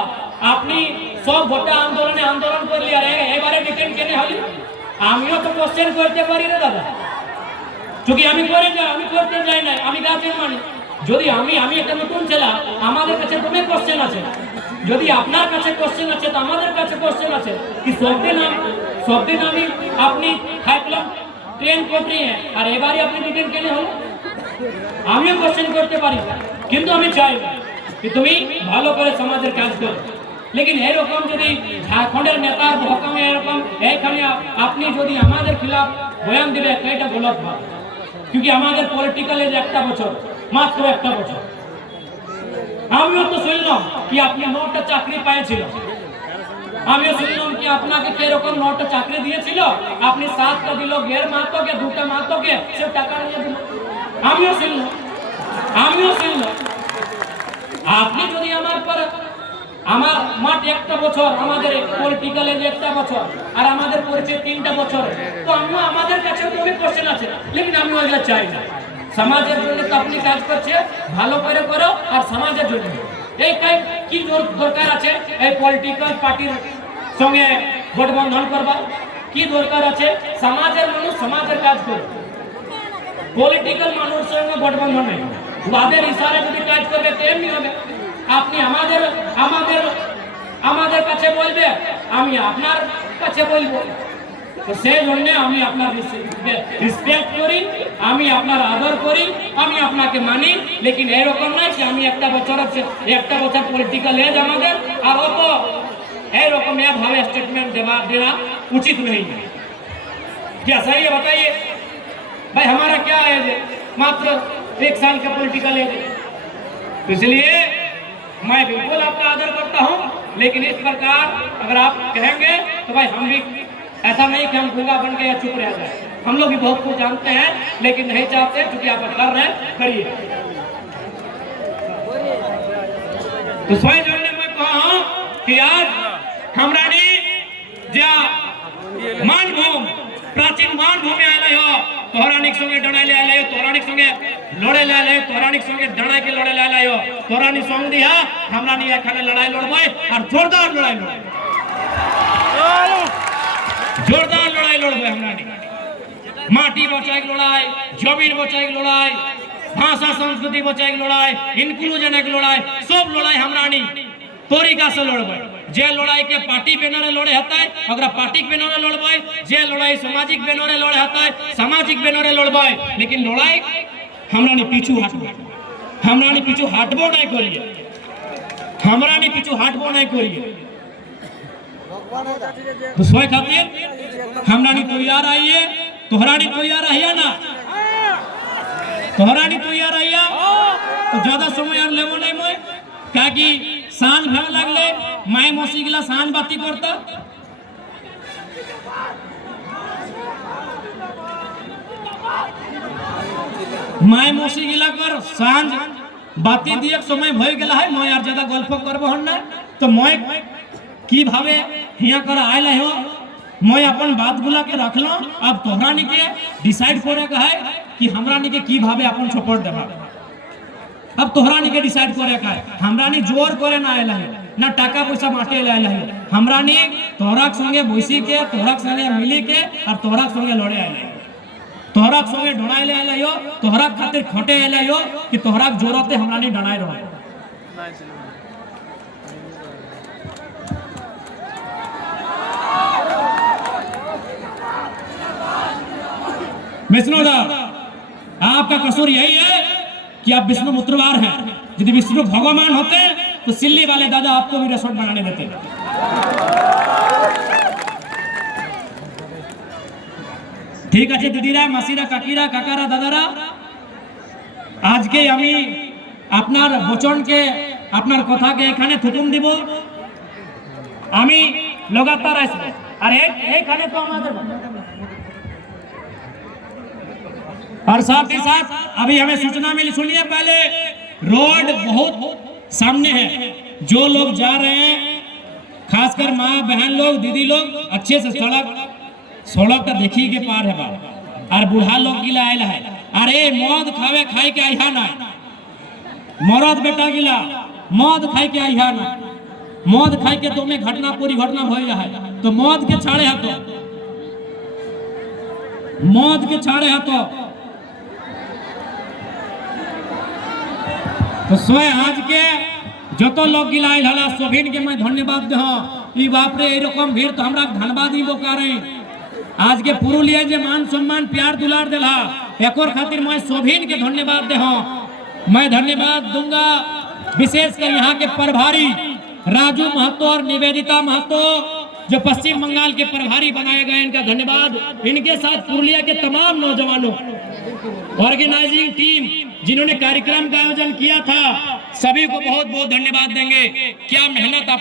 আপনি সব ভোটে আন্দোলন করলি আর এবারে ডিটেন কেন হলি? আমিও তো কোশ্চেন করতে পারি রে দাদা, যদি আমি করতে যাই না, আমি গার্জিয়ান মানি। যদি আমি একটা নতুন ছেলে, আমাদের কাছে তুমি কোশ্চেন আছে, যদি আপনার কাছে কোশ্চেন আছে তো আমাদের কাছে কোশ্চেন আছে কি সব দিন আমি আপনি খাইলাম ট্রেন করতে আর এবারে আপনি ডিটেন কেন হলো? আমিও কোশ্চেন করতে পারি, কিন্তু আমি চাই कि তুমি ভালো করে সমাজের কাজ করো। लेकिन এরকম যদি ঝাড়খণ্ডের নেতার ভকামে এরকম এইখানে আপনি যদি আমাদের খিলাফ বয়ান দিলে এটা গলত হবে। क्योंकि আমাদের পলিটিক্যাল এজ একটা বছর, মাত্র একটা বছর। আমিও তো শুনলাম কি আপনি 9টা চাকরি পেয়েছিল, আমিও শুনলাম কি আপনাকে কিরকম 9টা চাকরি দিয়েছিল, আপনি 7টা দিল গের মাতোকে, 2টা মাতোকে সে টাকা নিয়ে দিল। আমিও শুনলাম আপনি যদি আমার মাঠ একটা বছর, আমাদের পলিটিক্যাল এজ একটা বছর আর আমাদের পরিচয় 3টা বছর, তো আমিও আমাদের কাছে তো অনেক কোশ্চেন আছে, लेकिन আমি ওইটা চাই না। সমাজের জন্য তো আপনি কাজ করছে, ভালো করে করো আর সমাজের জন্য। এই কি দরকার আছে এই পলিটিক্যাল পার্টির সঙ্গে গঠবন্ধন করবা? কি দরকার আছে? সমাজের মানুষ সমাজের কাজ করে, পলিটিক্যাল মানুষের সঙ্গে গঠবন্ধন নেই। তাদের ইশারায় যদি কাজ করবে তেমনি হবে। আপনি আমাদের কাছে বলবে, আমি আপনার কাছে বলবো, তো সেই জন্য আমি আপনার রেসপেক্ট করি, আমি আপনার আদর করি, আমি আপনাকে মানি। लेकिन এরকম নয় যে আমি একটা বছর পলিটিক্যাল এজ আমাদের আর অত এরকম ভাবে স্টেটমেন্ট देना उचित नहीं है। क्या सही है बताइए भाई? हमारा क्या है, मात्र 1 साल का पॉलिटिकल एज। इसलिए मैं बिल्कुल आपका आदर करता हूं, लेकिन इस प्रकार अगर आप कहेंगे तो भाई हम भी ऐसा नहीं कि हम गूंगा बन के या चुप रह जाए। हम लोग भी बहुत कुछ जानते हैं, लेकिन नहीं चाहते, क्योंकि आप कर रहे हैं, करिए। तो स्वयं जोड़ने में कहा कि आज हमरानी जा मानभूम प्राचीन मानभूमि आले हो, पौराणिक संगे डणाले आले हो, पौराणिक संगे लड़े आले हो, पौराणिक संगे डणा के लड़े आले हो, पौराणिक संग दिया हमरानी एखाने लड़ाई लड़बे और जोरदार लड़ाई लड़बे, जोरदार लड़ाई लड़बे। हमरानी माटी बचाए के लड़ाई, जमीन बचाए के लड़ाई, भाषा संस्कृति बचाए के लड़ाई, इंक्लूजन के लड़ाई, सब लड़ाई हमरानी तरीका से लड़बे। जे लड़ाई के पार्टी बेनरे लड़े हताय अगर पार्टी बेनरे लड़बाय जे लड़ाई सामाजिक बेनरे लड़े हताय सामाजिक बेनरे लड़बाय लेकिन लड़ाई हमरा ने पीछू हटबो हमरा ने पीछू हटबो नहीं करिए हमरा ने पीछू हटबो नहीं करिए तो सोए खातिर हमरा ने तैयार आइए तोहरा ने तैयार आइया ना तोहरा ने तैयार आइया तो ज्यादा समय और लेबो नहीं मैं क्या कि सांझ भर लगले माय मौसी गिला सांझ बाती करता माय मौसी गिला कर सांझ बाती दिए समय भय गेला है मैं यार ज्यादा गल्प करबो हन ना तो मैं की भावे हिया कर आइला हो मैं अपन बात गुला के रखलो अब तोहरा नी के डिसाइड करे का है कि हमरा नी के की भावे अपन सपोर्ट देबा अब तोहरा नी के डिसाइड करे का है हमरा नी जोर करे ना आइला है ना टाका पैसा माटे ले आइला है हमरा नी तोहरा संगे बैसी के तोहरा संगे मिली के और तोहरा संगे लड़े आइला है तोहरा संगे ढोणाई ले आइला हो तोहरा खातिर खटे आइला हो कि तोहरा जोरते हमरा नी डणाई रहो विष्णुदा आपका कसूर यही है कि आप विष्णु पुत्रवार हैं यदि विष्णु भगवान होते तो सिल्ली वाले दादा आपको भी रिसोर्ट बनाने देते ठीक है दीदीरा मासीरा काकीरा काकारा दादारा आज के আমি আপনার বচনকে আপনার কথাকে এখানে থুতুম দিব আমি লাগাতার আসব আর এইখানে তো আমাদের और साथ ही साथ अभी हमें सूचना मिली सुनिए पहले रोड बहुत सामने है जो लोग जा रहे हैं खासकर माँ बहन लोग दीदी लोग अच्छे से सड़क का देखिए के पार है बात और बूढ़ा लोग गिला आयल है अरे मौत खावे खाई के आइहा ना मरद बेटा गिला मौत खाई के आइहा ना मौत खाई के तो में घटना पूरी घटना हो है तो मौत के छाड़े है मौत के छाड़े है तो सोए आज के जो तो लोग गिलाइल हला सोभिन के मैं धन्यवाद दे ई बाप रे एरकम भीड़ तो हमरा धन्यवाद ही बोकारे आज के पुरुलिया जे मान सम्मान प्यार दुलार देला एकोर खातिर मैं सोभिन के धन्यवाद दे मैं धन्यवाद दूंगा विशेष कर यहाँ के प्रभारी राजू महतो और निवेदिता महतो जो पश्चिम बंगाल के प्रभारी बनाए गए इनका धन्यवाद इनके साथ पुरुलिया के तमाम नौजवानों ऑर्गेनाइजिंग टीम जिन्होंने कार्यक्रम का आयोजन किया था सभी को बहुत बहुत धन्यवाद देंगे क्या मेहनत